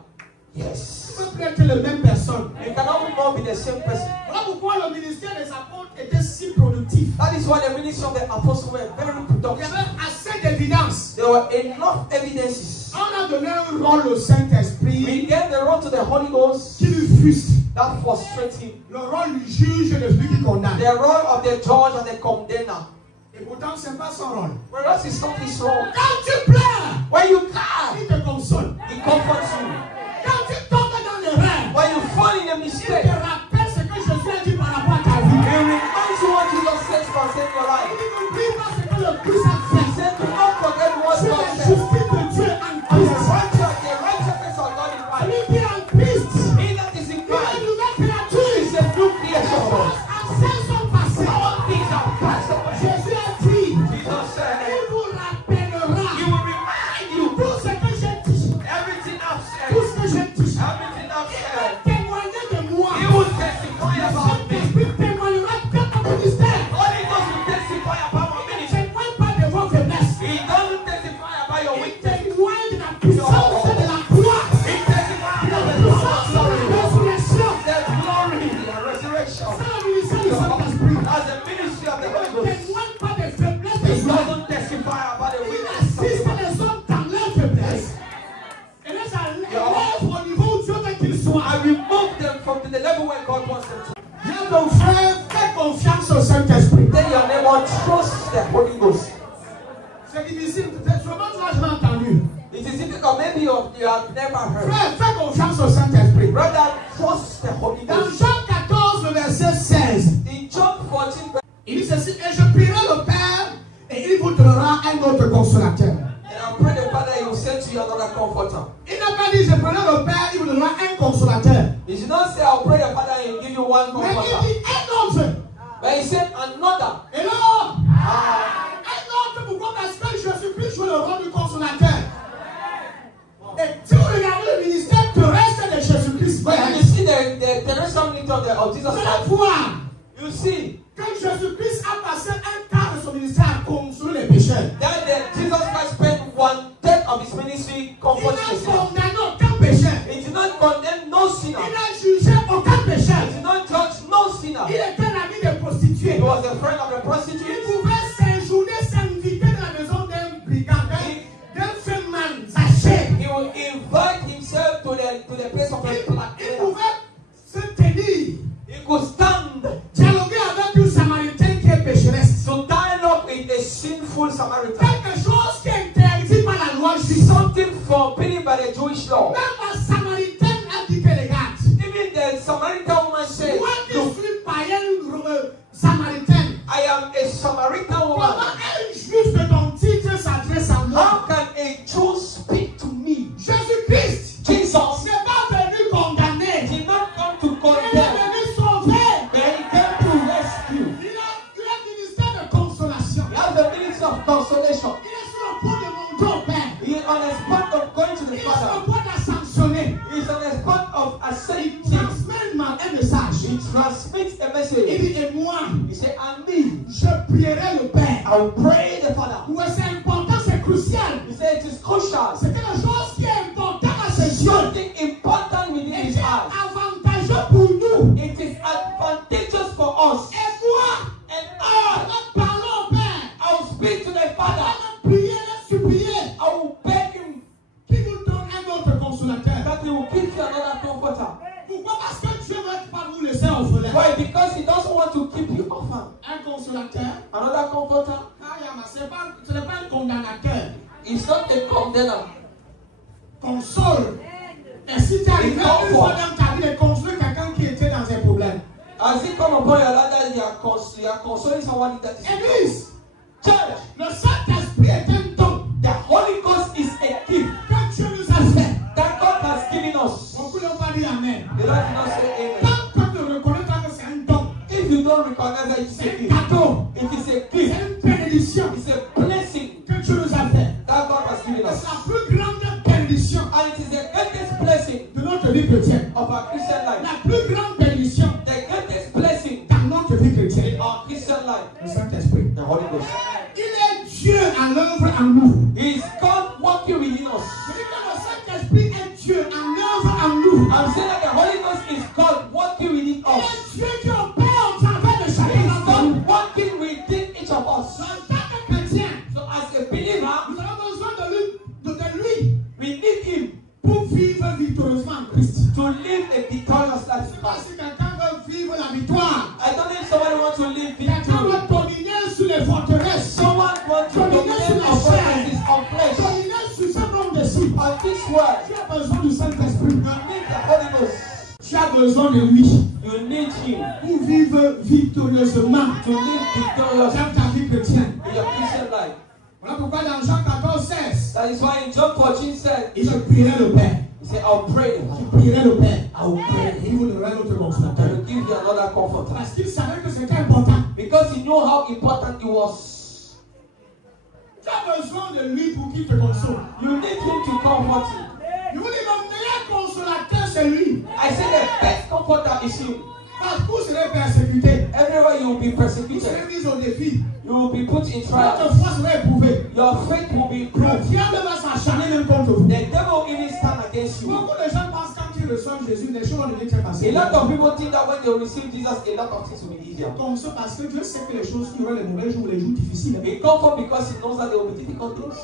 Yes. Tu peux plus être la même personne. You cannot more be the same person. Voilà pourquoi le ministère des apôtres était si productif. That is why the ministry of the apostles were very Il y productive. avait assez d'évidence. There were enough evidences. On a donné un rôle au Saint-Esprit We gave the role to the Holy Ghost qui lui frustre. that frustrates him. Le rôle du juge et de celui qui condamne. The role of the judge and the condemner. Et pourtant, ce n'est pas son rôle. Whereas it's not his role. Quand tu pleures, When you cry, il te console. he comforts you. Quand tu tombes dans l'erreur, When you fall in a il mistake, te rappelle ce que Jésus a dit par rapport à ta vie. he reminds you what Jesus says concerning your Il life. dit n'oublie pas ce que le Christ a He fait. said, do not forget what C'est God la said. justice de Dieu en And Christ. the righteousness of God in Christ. Lui qui est en Christ, He that is in il est Christ une nouvelle créature. is a new creation. Anciens sont passés. All things are passed away. Jésus a dit, Jesus said, il vous rappellera He will remind you tout ce que j'ai dit. everything I've said. Tout ce que j'ai dit. Everything I've Il said. va témoigner de moi. He will testify Le about me. Saint-Esprit témoignera de mon ministère. Holy Ghost will testify about my Il ne ministry. témoigne pas de vos faiblesses. He doesn't testify about your Il weakness. témoigne de la puissance de la croix. He testifies De la about the puissance de la résurrection. the glory, the resurrection. C'est le ministère du Saint-Esprit. As the ministry of the Holy Il ne Ghost. témoigne pas des faiblesses He des hommes. doesn't testify about the Il weakness of assiste the les hommes dans leurs faiblesses. Et là, ça élève au niveau où Dieu veut qu'ils soient. I remove them from the level where God wants them to. Viens ton frère, fais confiance au Saint-Esprit. Tell your neighbor, trust the Holy Ghost. C'est difficile, peut-être, sûrement tu l'as jamais entendu. It is difficult, maybe you have never heard. Frère, fais confiance au Saint-Esprit. Brother, trust the Holy Dans Ghost. Jean 14, le verset 16, In John 14, il dit ceci, et je prierai le Père, et il vous donnera un autre consolateur. and I pray the Father, He will send to you another comforter. Il n'a pas dit, je prierai le Père, il vous donnera un consolateur. He did not say, I'll pray the Father, He will give you one Mais il comforter. dit un autre. But He said another. Et là, un autre, pourquoi? Parce que Jésus-Christ joue le rôle du consolateur. Et si vous regardez le ministère terrestre de Jésus-Christ, When you see the terrestrial ministry of Jesus vous allez Christ, voir you see que Jésus-Christ a passé un quart de son ministère à consoler les pécheurs. that Jesus Christ spent 1/3 of His ministry Il comforting n'a the sinner. condamné aucun pécheur. He did not condemn no sinner. Il n'a jugé woman said, Moi qui look, suis païenne samaritaine, I am a Samaritan comment woman. un juif de ton titre s'adresse à moi? How can a Jew speak to me? Jésus-Christ Jesus n'est pas venu condamner. did not come to Il est condemn, venu sauver. but he came to rescue. Il a ministère de consolation. He has the ministry of consolation. Il est sur le point de monter au Père. He is on his point of going to Il the est sur Father. le point d'ascensionner. He is on his point of Il ascending. transmet un message. He transmits a Il message. dit, et moi, He said, and me, je prierai le Père. I will pray the Father. Ouais, c'est important, c'est crucial. He said, it is crucial. C'est quelque chose qui est important à ses yeux. Something important within Et his c'est eyes. avantageux pour nous. It is advantageous for us. Et moi, And I nous parlons au Père. will speak to the On Father. va prier, le supplier. I will beg him Qui nous donne un autre consolateur. that he will give you another comforter. Pourquoi? Parce que Dieu ne veut pas vous laisser orphelin. Why? Because he doesn't want to keep you orphan. Un consolateur, Another comforter ce n'est pas un condamnateur. is not a condener. Console. Et si tu arrives une fois dans ta vie de consoler quelqu'un qui était dans un problème. As he come upon your life that you are consoling someone that is Église, church. le Saint-Esprit est un don The Holy Ghost is a gift que Dieu nous a fait. that God has given us. Beaucoup n'ont pas dit Amen. The Lord did not say amen. Tant que tu ne reconnais pas que c'est un don, If you don't recognize that it's c'est a un gift, cadeau, it is a c'est gift. une bénédiction It's a blessing que Dieu nous a fait. that God has given C'est us. la plus grande bénédiction And it is the greatest blessing de notre vie chrétienne. of our Christian life. La plus grande bénédiction The greatest blessing dans notre vie in chrétienne. our Christian life. Le Saint-Esprit. The Holy Ghost. Il est Dieu à l'œuvre en nous. He is God working within us. Je dis que le Saint-Esprit est Dieu en œuvre en nous. I'm saying that the Holy Ghost is God working within Il us. est Dieu qui opère au travers de He chacun is d'entre nous. God working within each of us. En tant que chrétien, So as a believer, nous avons besoin de lui we need Him pour vivre victorieusement en Christ. to live a victorious life. Je ne sais pas si quelqu'un veut vivre la victoire. I don't know if somebody wants to live Quelqu'un victory. veut dominer sur les forteresses. Someone wants to dominate our fortresses on flesh. Dominer sur ce monde de ci. On this world, Tu as besoin du Saint-Esprit. you need the Holy Ghost. Tu as besoin de lui You need Him pour vivre victorieusement to live victorious dans ta vie chrétienne. in your Christian life. Voilà pourquoi dans Jean 14, 16, That is why in John 14 said, il se prierait le Père. He said, I'll pray. Il prierait le Père. I will pray. Il vous donnerait notre I consolateur. will give you another comforter. Parce qu'il savait que c'était important. Because he knew how important it was. Tu as besoin de lui pour qu'il te console. You need him to comfort you. Il vous dit le meilleur consolateur, c'est lui. I say the best comforter is him. Partout vous serez persécuté. Everywhere you will be Vous persecuted. serez mis au défi. You will be put in Votre trial. foi sera éprouvée. Your faith will be Le proved. diable va s'acharner même contre vous. The devil even stand against you. Beaucoup de gens pensent quand ils reçoivent Jésus, les choses vont devenir très A faciles. lot of people think that when they receive Jesus, a lot of things will be easier. Comme ça, parce que Dieu sait que les choses, il y aura les mauvais jours, les jours difficiles. He comfort because he knows that there will be difficult things.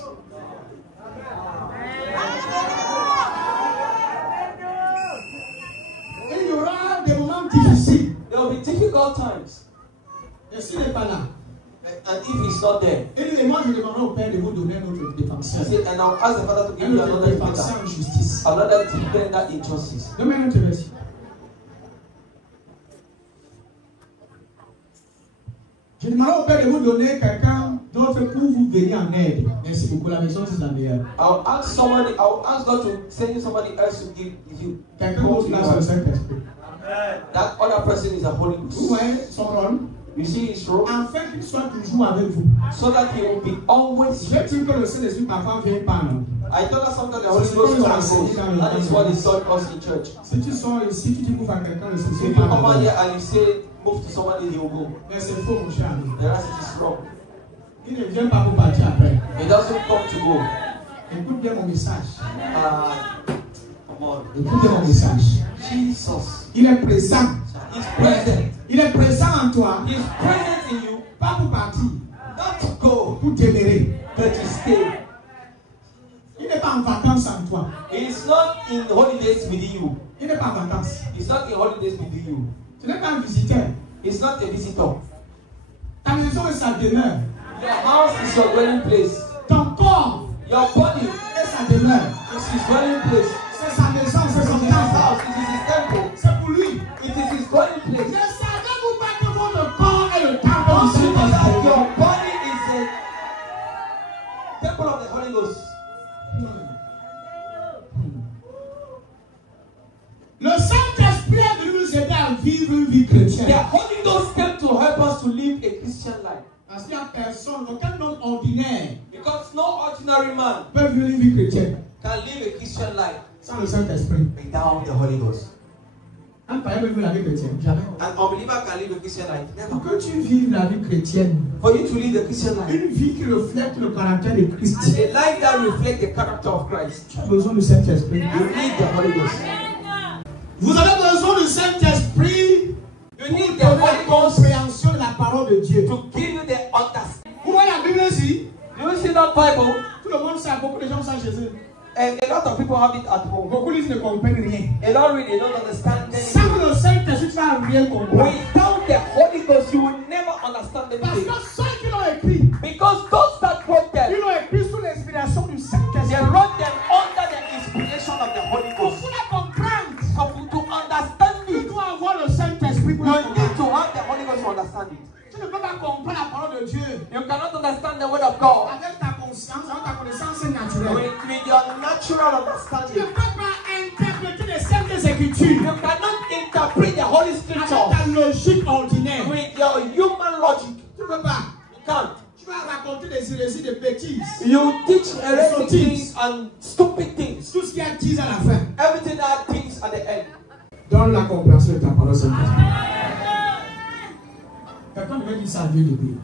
Et il y aura des moments difficiles. There will be difficult times. Et s'il n'est pas là, And if he's not there, et moi je demanderai au Père de vous donner notre he défenseur. said, and I'll ask the Father to give Un you autre another défenseur defender. en justice. Another defender in justice. Demain, notre verset. Je demanderai au Père de vous donner quelqu'un d'autre pour vous venir en aide. Merci beaucoup, la maison c'est la meilleure. I'll ask God to send you somebody else to give you. Quelqu'un d'autre là, c'est le Saint-Esprit. That other person is a Holy Vous Ghost. voyez son rôle? You see his role? Afin qu'il soit toujours avec vous. So that he will be always. Je dis que le Saint-Esprit parfois vient par nous. I told us sometimes the Holy Ghost comes and goes. That is what he taught us in church. Si tu sors ici, tu dis pour faire quelqu'un, le If Saint-Esprit you parle come out avec here and you say, move to somebody, he will go. Mais c'est faux, mon cher ami. The rest it is wrong. Il ne vient pas pour partir après. He doesn't come to go. Écoute bien mon message. Come on. Écoute bien mon message. Jesus. Il est présent. He's present. Il est présent en toi. He's present in you. Pas pour partir. Not to go, Pour demeurer. but to stay. Il n'est pas en vacances en toi. He's not in holidays with you. Il n'est pas en vacances. He's not in holidays with you. Tu n'es pas un visiteur. He's not a visitor. Ta maison est sa demeure. Your house is your dwelling place. Ton corps Your body est sa demeure. is his dwelling place. C'est sa maison, c'est It son is his temple. house. It is his temple. C'est pour lui. It is his dwelling Ne place. savez-vous pas que votre corps est le temple Don't du you know that Saint-Esprit? your body is a temple of the Holy Ghost? Le Saint-Esprit est venu nous aider à vivre une vie chrétienne. The Holy Ghost came to help us to live a Christian life. Parce qu'il n'y a personne, aucun homme ordinaire Because no ordinary man peut vivre une vie chrétienne can live a Christian life sans le Saint-Esprit. without the Holy Ghost. Un païen peut vivre la vie chrétienne, jamais. An unbeliever can live a Christian life. Pour Never. que tu vives la vie chrétienne, For you to live a Christian life, une vie qui reflète le caractère de Christ, a life that reflects the character of Christ, tu as besoin du Saint-Esprit. you need the Holy Ghost. Vous avez besoin du Saint-Esprit You pour need vous the donner Holy la Ghost compréhension de la parole de Dieu. to give you the understanding. Vous voyez la Bible ici? Do you see that Bible? Tout le monde sait, beaucoup de gens savent Jésus. And a lot of people have it at home. Beaucoup disent ne comprennent rien. They don't read, they don't understand Sans anything. le Saint-Esprit, tu vas rien comprendre. Without the Holy Ghost, you will never understand Parce anything. que ceux qui l'ont écrit, Because those that wrote them, ils l'ont écrit sous l'inspiration du they Saint-Esprit. wrote them under the inspiration of the Holy Pour Ghost. la comprendre, So to understand tu it, dois avoir le Saint-Esprit pour you la need to comprendre. have the Holy Ghost to understand it. Tu ne peux pas comprendre la parole de Dieu You cannot understand the word of God avec ta conscience, avec ta connaissance naturelle. with your natural Tu ne understanding. peux pas interpréter les Saintes Écritures You cannot interpret the Holy avec Scripture ta logique ordinaire. with your human logic. Tu ne peux pas. You can't. Tu vas raconter des hérésies, des bêtises. You teach heretic things and stupid things. Tout ce qui a 10 à la fin. Everything that things at the end. Donne la compréhension de ta parole, Saint-Esprit. Quelqu'un devait dire ça à Dieu depuis.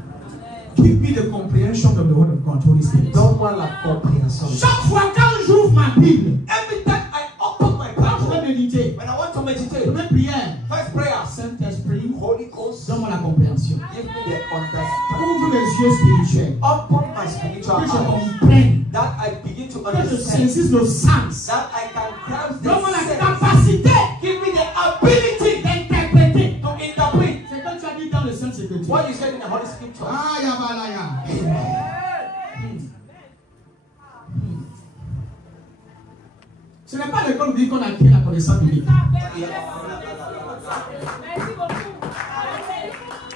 Give me the comprehension of the word of God, Holy Spirit. Donne-moi la compréhension. Chaque fois quand j'ouvre ma Bible, Every time I open my quand je Bible, vais méditer, when I want to meditate, première prière, first prayer, Saint-Esprit, Holy Ghost, donne-moi la compréhension. give me the understanding. Ouvre les yeux spirituels. Open my spiritual Que je eyes, comprenne. that I begin to Que je understand, saisisse le sens. that I can grasp the Donne-moi la sense. capacité Give me the ability d'interpréter to interpret ce que tu as dit dans le Saint-Écriture. what you said in the Holy Scripture. Ah, yabalaya. Ce n'est pas l'école biblique qu'on acquiert la connaissance biblique.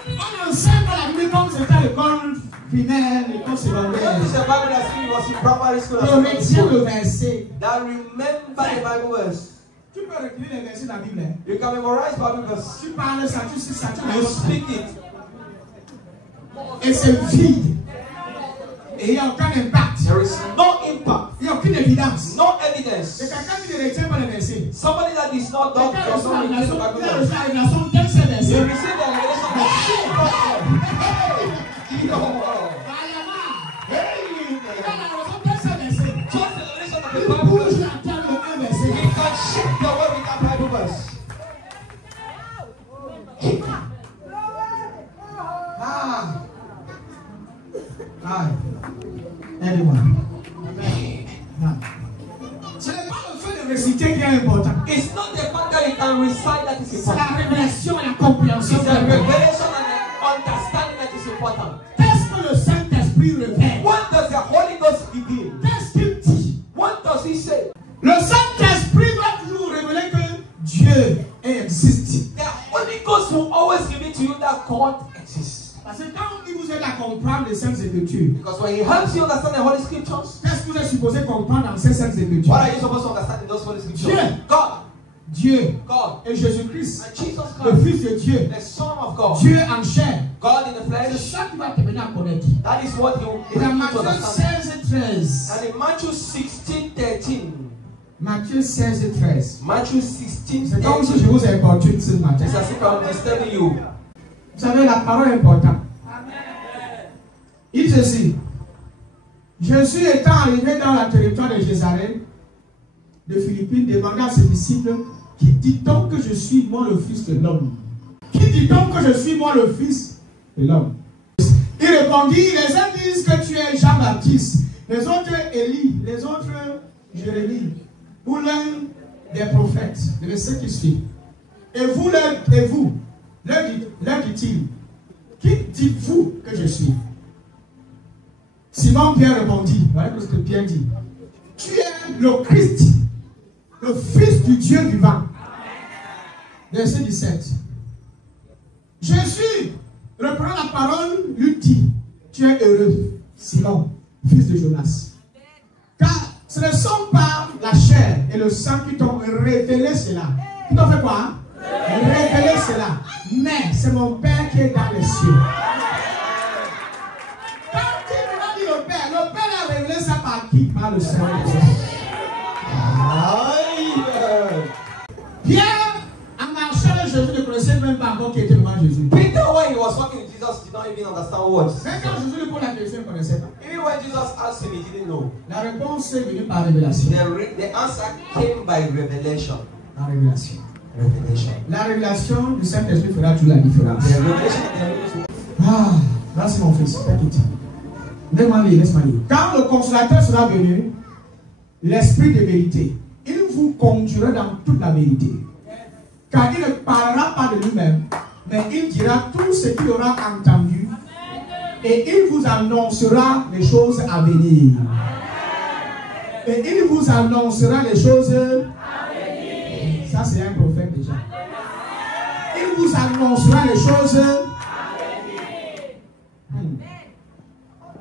On enseigne pas la Bible comme c'était à l'école primaire, l'école What secondaire. is the Bible that says it was in primary school? or On secondary retient le school? verset. That remember the Bible verse. Tu peux retenir les versets de la Bible. Hein? You can memorize Bible verse. Tu parles ça, tu sais ça, tu You l'as speak it. et c'est vide. Et il n'y a aucun impact. There is no impact, Il n'y a aucune évidence. no C'est evidence. quelqu'un qui ne retient pas les versets. Somebody that is not done Quelqu'un does reçoit not la read the révélation, Bible il a verse. reçu la révélation d'un seul You verset. receive the revelation of just the revelation of the Bible verse. You can shift the word with that Bible verse. Ce n'est pas le fait de réciter qui est important. It's not the fact that you can recite that is C'est important. la révélation et la compréhension. It's the revelation and the understanding that is important. Qu'est-ce que le Saint-Esprit révèle? What does the Holy Ghost reveal? Qu'est-ce qu'il dit? What does he say? Le Saint-Esprit va toujours révéler que Dieu existe. The Holy Ghost will always reveal to you that God exists. Parce que quand il vous aide à comprendre les Saintes Écritures, Because when he helps you understand the Holy Scriptures, qu'est-ce que vous êtes supposé comprendre dans ces Saintes Écritures? what are you supposed to understand in those Holy Scriptures? Dieu. God. Dieu God. et Jésus-Christ, And Jesus le Christ. Fils de Dieu, The Son of God. Dieu en chair. God in the C'est flesh. ça qui va te venir à connaître. That is what he will Et dans bring you to Matthieu understand. 16 et 13. And in Matthew 16:13. Matthieu 16 et 13. Matthew 16:13. C'est comme si je vous importune ce matin. It's as if I'm disturbing you. Vous savez, la parole est importante. Il dit ceci. Jésus étant arrivé dans le territoire de Césarée, de Philippines, demanda à ses disciples, qui dit donc que je suis moi le Fils de l'homme? Qui dit donc que je suis moi le Fils de l'homme? Il répondit, les uns disent que tu es Jean-Baptiste, les autres Élie, les autres Jérémie, ou l'un des prophètes. Le verset qui suit. Et vous, leur dit-il, qui dites-vous que je suis? Simon Pierre répondit, voilà ce que Pierre dit, tu es le Christ, le Fils du Dieu vivant. Verset 17. Jésus, reprenant la parole, lui dit, tu es heureux, Simon, fils de Jonas. Car ce ne sont pas la chair et le sang qui t'ont révélé cela. Qui t'ont fait quoi? Révélé cela. Mais c'est mon Père qui est dans les cieux. Quand il a dit le Père a révélé ça par qui? Par le Seigneur Jésus. Pierre, en marchant avec Jésus, ne connaissait même pas encore qui était devant Jésus. Peter, when he was walking with Jesus, did not even understand words. Même quand Jésus lui pose la question, il ne connaissait pas. Even when Jesus asked him, he didn't know. La réponse est venue par révélation. The answer came by revelation. La révélation. Revelation. La révélation du Saint-Esprit fera toute la différence. The revelation. Ah, là c'est mon fils. Laisse-moi lire, laisse-moi lire. Quand le consolateur sera venu, l'Esprit de vérité, il vous conduira dans toute la vérité. Car il ne parlera pas de lui-même, mais il dira tout ce qu'il aura entendu. Et il vous annoncera les choses à venir. Et il vous annoncera les choses à venir. Ça c'est un prophète déjà. Il vous annoncera les choses à venir.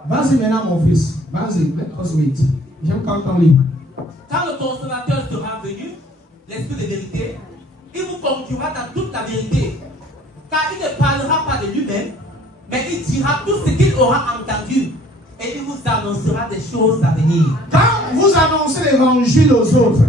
Vas-y maintenant mon fils. Vas-y, let us wait. J'aime quand on lit. Quand le consolateur sera venu, l'Esprit de vérité, il vous conduira dans toute la vérité. Car il ne parlera pas de lui-même, mais il dira tout ce qu'il aura entendu. Et il vous annoncera des choses à venir. Quand vous annoncez l'évangile aux autres,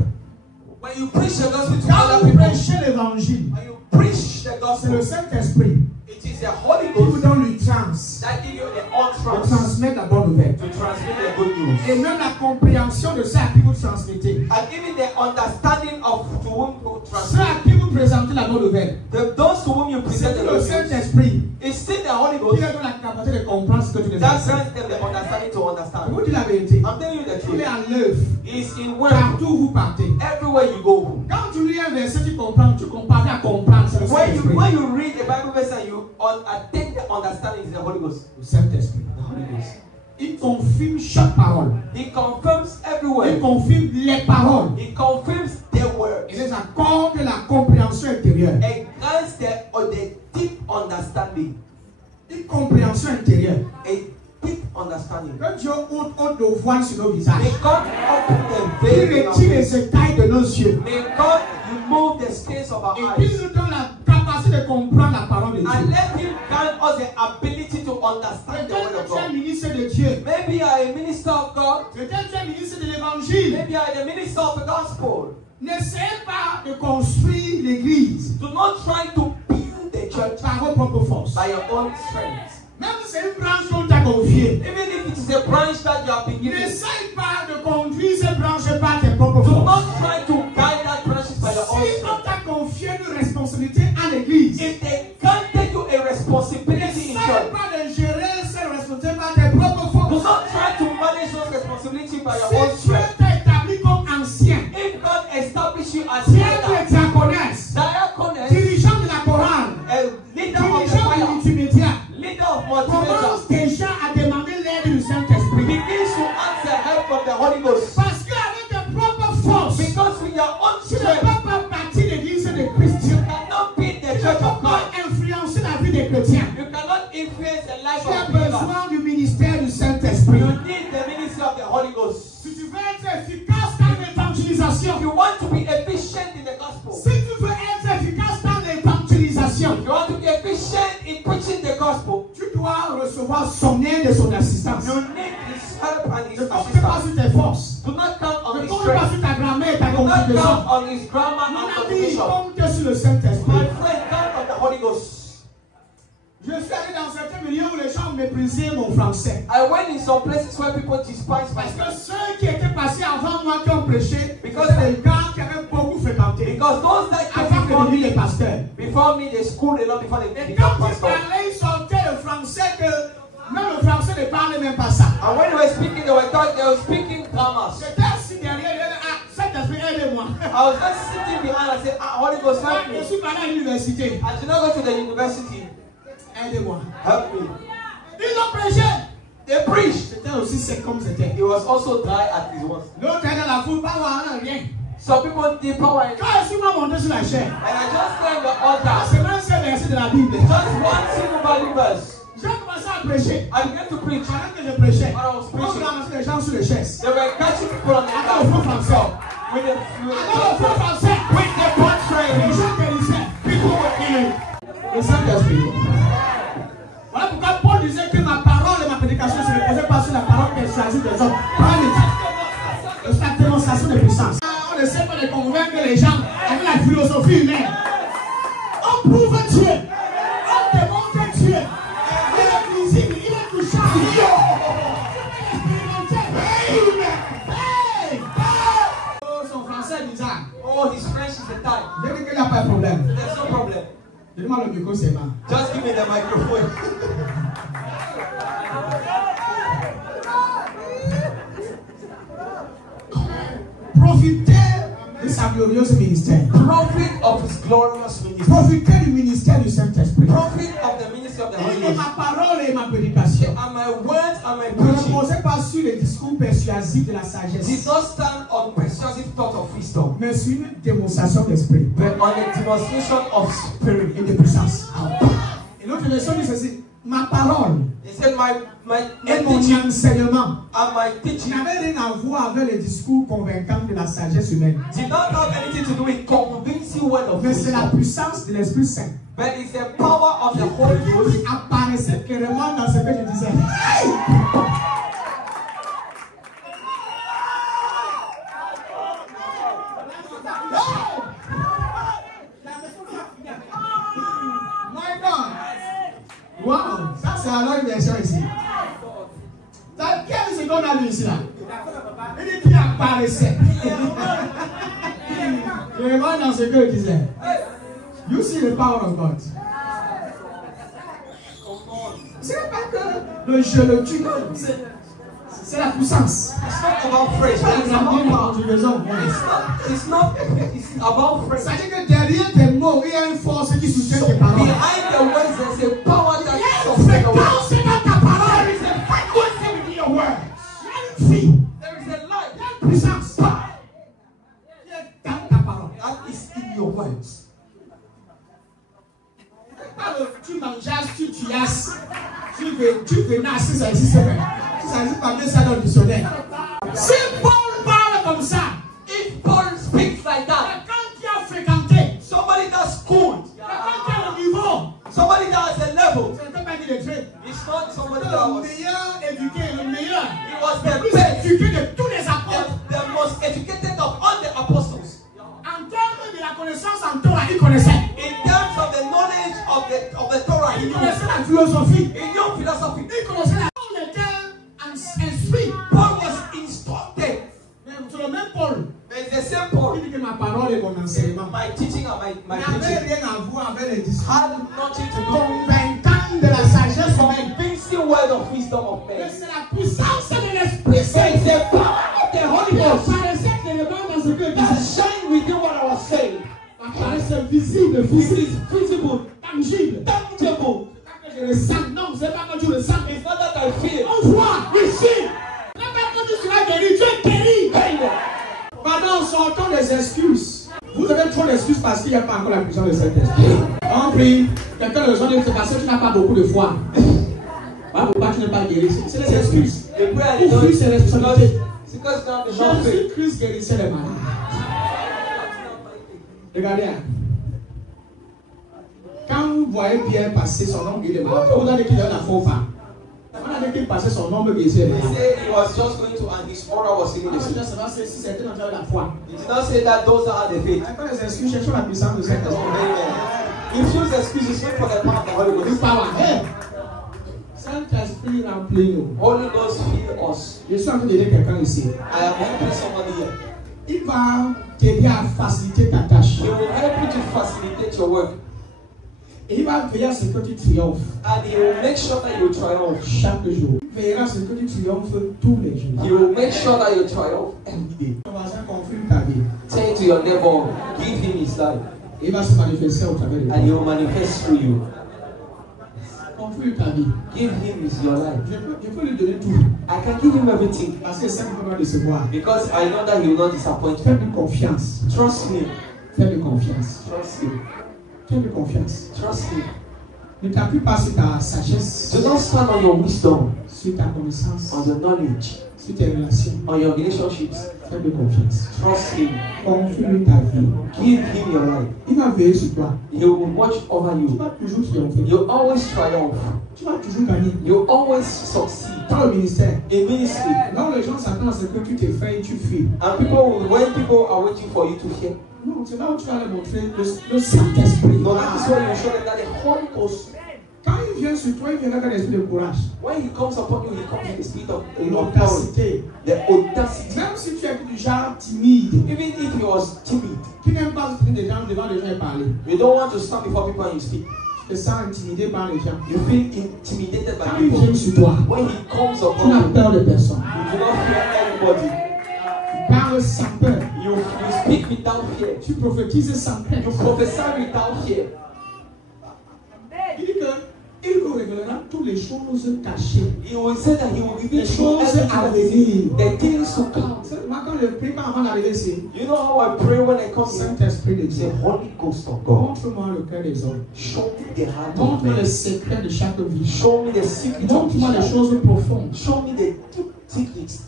When you preach the gospel to quand other vous people, prêchez l'évangile, when you preach the c'est le gospel, Saint-Esprit it is the Holy qui vous Ghost donne l'utterance that gives you the de utterance transmettre la bonne nouvelle. to transmit the good news. Et même la compréhension de ça à qui vous transmettez. And even the understanding of to whom you Ceux transmit. à qui vous présentez la bonne nouvelle. Those to whom you present C'est the le good news. Saint-Esprit It's still the Holy qui Ghost leur donne la capacité de comprendre ce que tu les that as. grants them the understanding to Je understand. vous dis la vérité. I'm telling you the Il truth. est en l'œuvre. It's in word. Partout où vous partez. Everywhere you go. Quand tu lis un verset, tu comprends, tu compares à comprendre. C'est le Saint-Esprit. When you read the Bible verse and you attain the understanding, is the Holy Ghost. Le Saint-Esprit. The Holy Ghost. Il confirme chaque parole. He confirms Il everywhere. confirme les paroles. He confirms the word. Et les accorde la compréhension intérieure. And grants the deep understanding. Une compréhension intérieure. A deep understanding. Que Dieu ôte nos voiles sur nos visages. May God open the Il veil in our retire les face. écailles de nos yeux. May God remove the scales of our Et il eyes. nous donne la capacité de comprendre la parole de And Dieu. let Him grant us the ability to understand the word Peut-être of que tu es un God. ministre de Dieu. Maybe you are a minister of God. Peut-être que tu es un ministre de l'évangile. Maybe you are the minister of the gospel. N'essayez pas de construire l'église Do not try to build the church par vos propres forces. by your own strength. Même si c'est une branche qu'on t'a confiée. Even if it is a branch that you have been given, N'essaye pas de conduire ces branches par tes propres do forces. not try to guide that branches by your own Si on strength. t'a confié une responsabilité à l'église, If they granted you a responsibility in n'essaye church, pas de gérer ces responsabilités par tes propres do forces. not try to manage those responsibilities by your own Si Dieu strength. t'a établi comme ancien, If God established you as prêtre leader, et diaconesse, diaconess, dirigeant de la chorale, a leader of the dirigeant de choir, multimédia, leader of multimedia, commence déjà à demander l'aide du Saint-Esprit. begins to ask the help of the Holy Ghost. Parce qu'avec tes propres forces, Because with your own tu ne strength, peux pas bâtir l'église de Christ. you cannot build Tu the ne church peux of pas God. influencer la vie des chrétiens. You cannot influence the life Tu as of believers. besoin du ministère du Saint-Esprit. You need the ministry of the Holy Ghost. Si tu veux être efficace dans l'évangélisation, If you want to be efficient in the gospel, si tu veux être efficace dans l'évangélisation, if you want to be efficient in preaching the gospel, tu dois recevoir son aide et son assistance. you need His help and Ne His compte pas assistance. sur tes forces. Do not count on Ne His compte pas strength. sur ta grammaire et ta Do not contribution. count on His grammar Mon and ami, contribution. compte sur le My Saint-Esprit. friend, count on the Holy Ghost. Je suis allé dans certains milieux où les gens méprisaient mon français. I went in some places where people despise my Parce que English. ceux qui étaient passés avant moi qui ont prêché, Because c'était des gars qui avaient beaucoup fréquenté. Because those that came Avant que before deviennent me, les pasteurs. before me, they schooled a lot before they Et become quand ils pastors. parlaient, ils sortaient le français que même le français ne parlait même pas ça. And when they were speaking, they were speaking grammars. J'étais assis derrière, Saint-Esprit, aidez-moi. I was just sitting behind and said, Holy Ghost, help Je me. suis parti à l'université. I did not go to the university. Aidez-moi. Help me. Ils ont prêché. They preached. C'était aussi sec comme c'était. He was also dry at his words. L'autre est dans la foule, pas voir rien. Some people need power in. Quand je suis monté sur la chaîne, And I just stand the altar. c'est même ce verset de la Bible. Just one single Bible verse. J'ai commencé à prêcher. I began to preach. Pendant que je prêchais, When I was on preaching, ramassait les gens sur les chaises. they were catching people on the Alors, au ground. français. With the Alors, au français. with the portrait. Les gens guérissaient. People were healing. Le Saint-Esprit. Voilà pourquoi Paul disait que ma parole et ma prédication ne se reposaient pas sur la parole qu'elle choisit des hommes. C'est la démonstration de puissance. On ne sait pas de convaincre les gens avec la philosophie humaine. On prouve Dieu. On démontre Dieu. Il est visible, il est touchable. Il est expérimenté. Oh, son français est bizarre. Oh, his French is the type. Je dis qu'il n'y a pas de problème. There's no problem. Donne-moi le micro, c'est bon. Just give me the microphone. Profitez de sa glorieuse ministère. Profit of his glorious ministry. Profitez du ministère du Saint-Esprit. Profit of the ministry of the Holy Et Ghost. ma parole et ma prédication. And my words and my Ne preaching reposez pas sur les discours persuasifs de la sagesse, did not stand on persuasive thought of wisdom, mais sur une démonstration d'esprit but on a demonstration of spirit. et de puissance. Et l'autre version dit ceci: ma parole He said, my et mon teaching enseignement and my teaching n'avait rien à voir avec les discours convaincants de la sagesse humaine, did not have anything to do with convincing word of mais c'est la wisdom, puissance de l'Esprit Saint but it's the power of the Holy Ghost qui apparaissait clairement dans ce que je disais. My God! Wow! Ça c'est alors une version ici. Dans quelle seconde on a lu ici là? Il dit qu'il apparaissait. Je vais voir dans ce que je disais. You see the power of God. Ce n'est pas que le je le tue, c'est la puissance. It's not about phrase, C'est but it's la about power. conjugaison. It's about phrase. C'est-à-dire que derrière tes mots, il y a une force qui soutient tes paroles. Behind the words, there's a power Il y that a une sustains the words. fréquence dans ta parole. There is a frequency within your words. Il y a une vie, There is a light il y a une puissance. Il y a dans ta parole. that is in your words. Tu mangeas, tu tuas, tu venas, si ça existe pas. Si ça existe pas, mets ça dans le dictionnaire. Si Paul parle comme ça, If Paul speaks like that, quelqu'un qui a fréquenté, somebody that's schooled, quelqu'un qui a le niveau, somebody that has a level, ça ne peut pas dire le trait. it's not somebody that Le was. meilleur éduqué, le meilleur, He was le the plus best, éduqué de tous les apôtres. the most educated of all the apostles. En termes de la connaissance en Torah, il connaissait. In terms of the knowledge of the Torah, he Il knew. connaissait la philosophie. He knew philosophy. Il connaissait la Paul était instruit. Paul was instructed. Mais c'est le même Paul. It's the same Paul. Il dit que ma parole et mon enseignement My teaching and my n'avaient preaching rien à voir avec les discours had nothing to do convaincants de la sagesse with humaine. convincing word of wisdom of Mais men. c'est la puissance de l'Esprit Saint It's the power of the Holy qui Ghost apparaissait clairement dans ce que je that disais. shine within what I was saying. Apparaissait visible, It visible, is visible, tangible. tangible. Pas que je le sens. Non, c'est pas que tu le sens. It's not that I feel. On voit ici. N'est pas que tu seras guéri. Tu es guéri. Amen. Pardon, sortons des excuses. Vous avez trop d'excuses parce qu'il n'y a pas encore la puissance de cet esprit. On prie. Quelqu'un de besoin de c'est parce que tu n'as pas beaucoup de foi. Voilà pourquoi tu n'es pas guéri. C'est des excuses. The prayer Pour fuir ses responsabilités. it's because now the Lord faith. Jésus-Christ guérissait les malades. Regardez. Quand vous voyez Pierre passer, son homme guérit les malades. Vous avez dit qu'il y a la foi ou pas? On a dit qu'il passait, son homme guérissait les They malades. say he was just going to and his order was healing the sick. Si c'était dans la foi. He did not say that those that had the faith. Après les excuses, cherchons la puissance de cet esprit. Amen. If use excuses, wait for the power of the Holy Du Ghost. power. Saint-Esprit remplit-nous. Holy Ghost fill us. Je suis en train d'aider quelqu'un ici. I am helping somebody here. Il va t'aider à faciliter ta tâche. He will help you to facilitate your work. Et il va veiller à ce que tu triomphes And he will make sure that you triumph. chaque jour. Il veillera à ce que tu triomphes tous les jours. He will make sure that you triumph every day. Ton voisin confirme ta vie. Say to your neighbor, give him his life. Et il va se manifester au travers de toi. And he will manifest through you. Ton Confie ta vie. Give him your life. Je peux lui donner tout. I can give him everything Parce que c'est qu'il va décevoir. because I know that he will not disappoint me. Fais-lui confiance. Trust him. Fais-lui confiance. Trust him. Fais-lui confiance. Trust him. Ne t'appuie pas sur ta sagesse, Do not stand on your wisdom, sur ta connaissance, on your knowledge, sur tes relations. on your relationships. Fais-lui confiance. Trust him. Confie-lui ta vie. Give him your life. Il va veiller sur toi. He will watch over Tu you. vas toujours triompher. You always triumph. Tu vas toujours gagner. You always succeed. Dans le ministère, In ministry, là où les gens s'attendent à ce que tu t'effraies et tu fuis. and when people are waiting for you to hear, Non, c'est là où tu vas leur montrer le Saint-Esprit. no, that is where you show them that the Holy Ghost, Quand il vient sur toi, il vient avec l'esprit de courage. when he comes upon you, he comes with the spirit of authority, L'audacité. the audacity. Même si tu es du genre timide, Even if he was timid, qui n'aime pas se tenir devant les gens et parler, you don't want to stand before people and you speak. tu te sens intimidé par les gens. You feel intimidated by Quand il people. vient sur toi, When he comes tu upon n'as you, peur de personne. you do not fear anybody. Tu parles sans peur. You speak without fear. Tu prophétises sans peur. You prophesy without fear. Il dit qu'il vous révélera toutes les choses cachées. He will say that he will reveal Les to choses every à everything, venir. the things to come. Moi, quand je prie, quand avant d'arriver ici, You know how I pray when I come here? Saint-Esprit de The Dieu, Holy Ghost of God. montre-moi le cœur des hommes. Show me the heart of Montre-moi les men. secrets de chaque vie. Show me the secret of Montre-moi les life. choses profondes. Show me the deep secrets.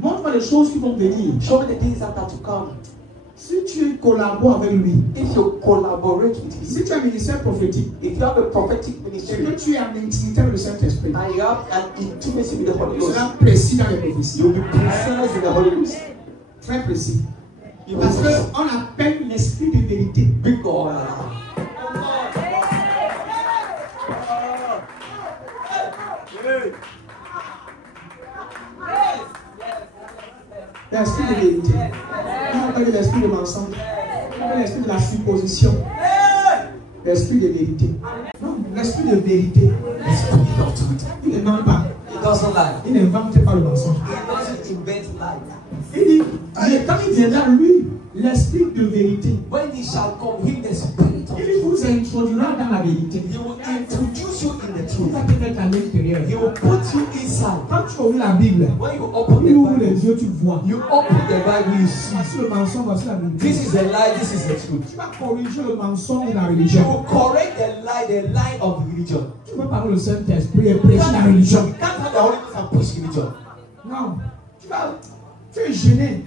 Montre-moi les choses qui vont venir. Show me the things that are to come. Si tu collabores avec lui, If you collaborate with si him, tu as un ministère prophétique, if you have a prophetic et ministry, que tu es en intimité avec le Saint-Esprit, and you have an intimacy with the Holy tu Ghost, seras précis dans les prophéties. you'll be precise in the Holy Ghost. Très précis. You Parce will qu'on appelle l'esprit de vérité. big God. L'esprit de vérité. On appelle l'esprit de mensonge. On appelle l'esprit de la supposition. L'esprit de vérité. Non, l'esprit de vérité. Il ne ment pas. He doesn't lie. Il n'invente pas le mensonge. He doesn't invent lies. Il dit, mais quand il viendra, lui, l'esprit de vérité, When he shall come, him the spirit of il vous introduira dans la vérité. he will introduce you in the Il truth. va te mettre à l'intérieur. He will put you inside. Quand tu ouvres la Bible, When you open il ouvre the les Bible, yeux, tu vois. you open the Bible, you see. Voici le mensonge, voici la vérité. This is a lie, this is the truth. Tu vas corriger le mensonge de la You religion. will correct the lie of religion. Tu peux parler au Saint-Esprit et prêcher la religion. You can't have the Holy Ghost and preach religion. Non. Tu es gêné.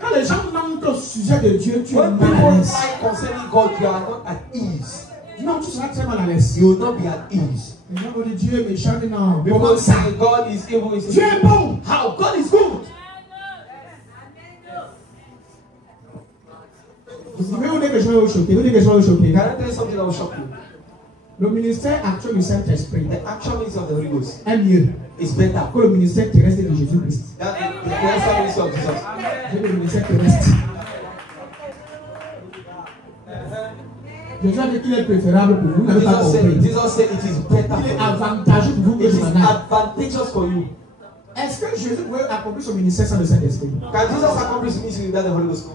Quand les gens mentent au sujet de Dieu, tu es When mal people à l'aise. lie concerning God, you are not at ease. Non, tu seras très mal à l'aise. You will not be at ease. Les gens vont dire Dieu est méchant, mais non. People Comment ça? say God is evil. Dieu est bon. How? God is good. Vous pouvez vous dire que je vais vous choquer. Vous dites que je vais vous choquer. Can I tell you something that will shock you? Le ministère actuel du Saint-Esprit The actual ministry of the Holy Ghost est mieux is better que le ministère terrestre de Jésus-Christ. than the celestial ministry of Jesus. C'est le ministère terrestre. Jésus a dit qu'il est préférable pour vous. Vous n'avez pas compris. Jesus said it is better Il est for you. avantageux pour vous It et is pour madame. advantageous for you. Est-ce que Jésus pouvait accomplir son ministère sans le Saint-Esprit? Can Jesus accomplish ministry without the Holy Ghost?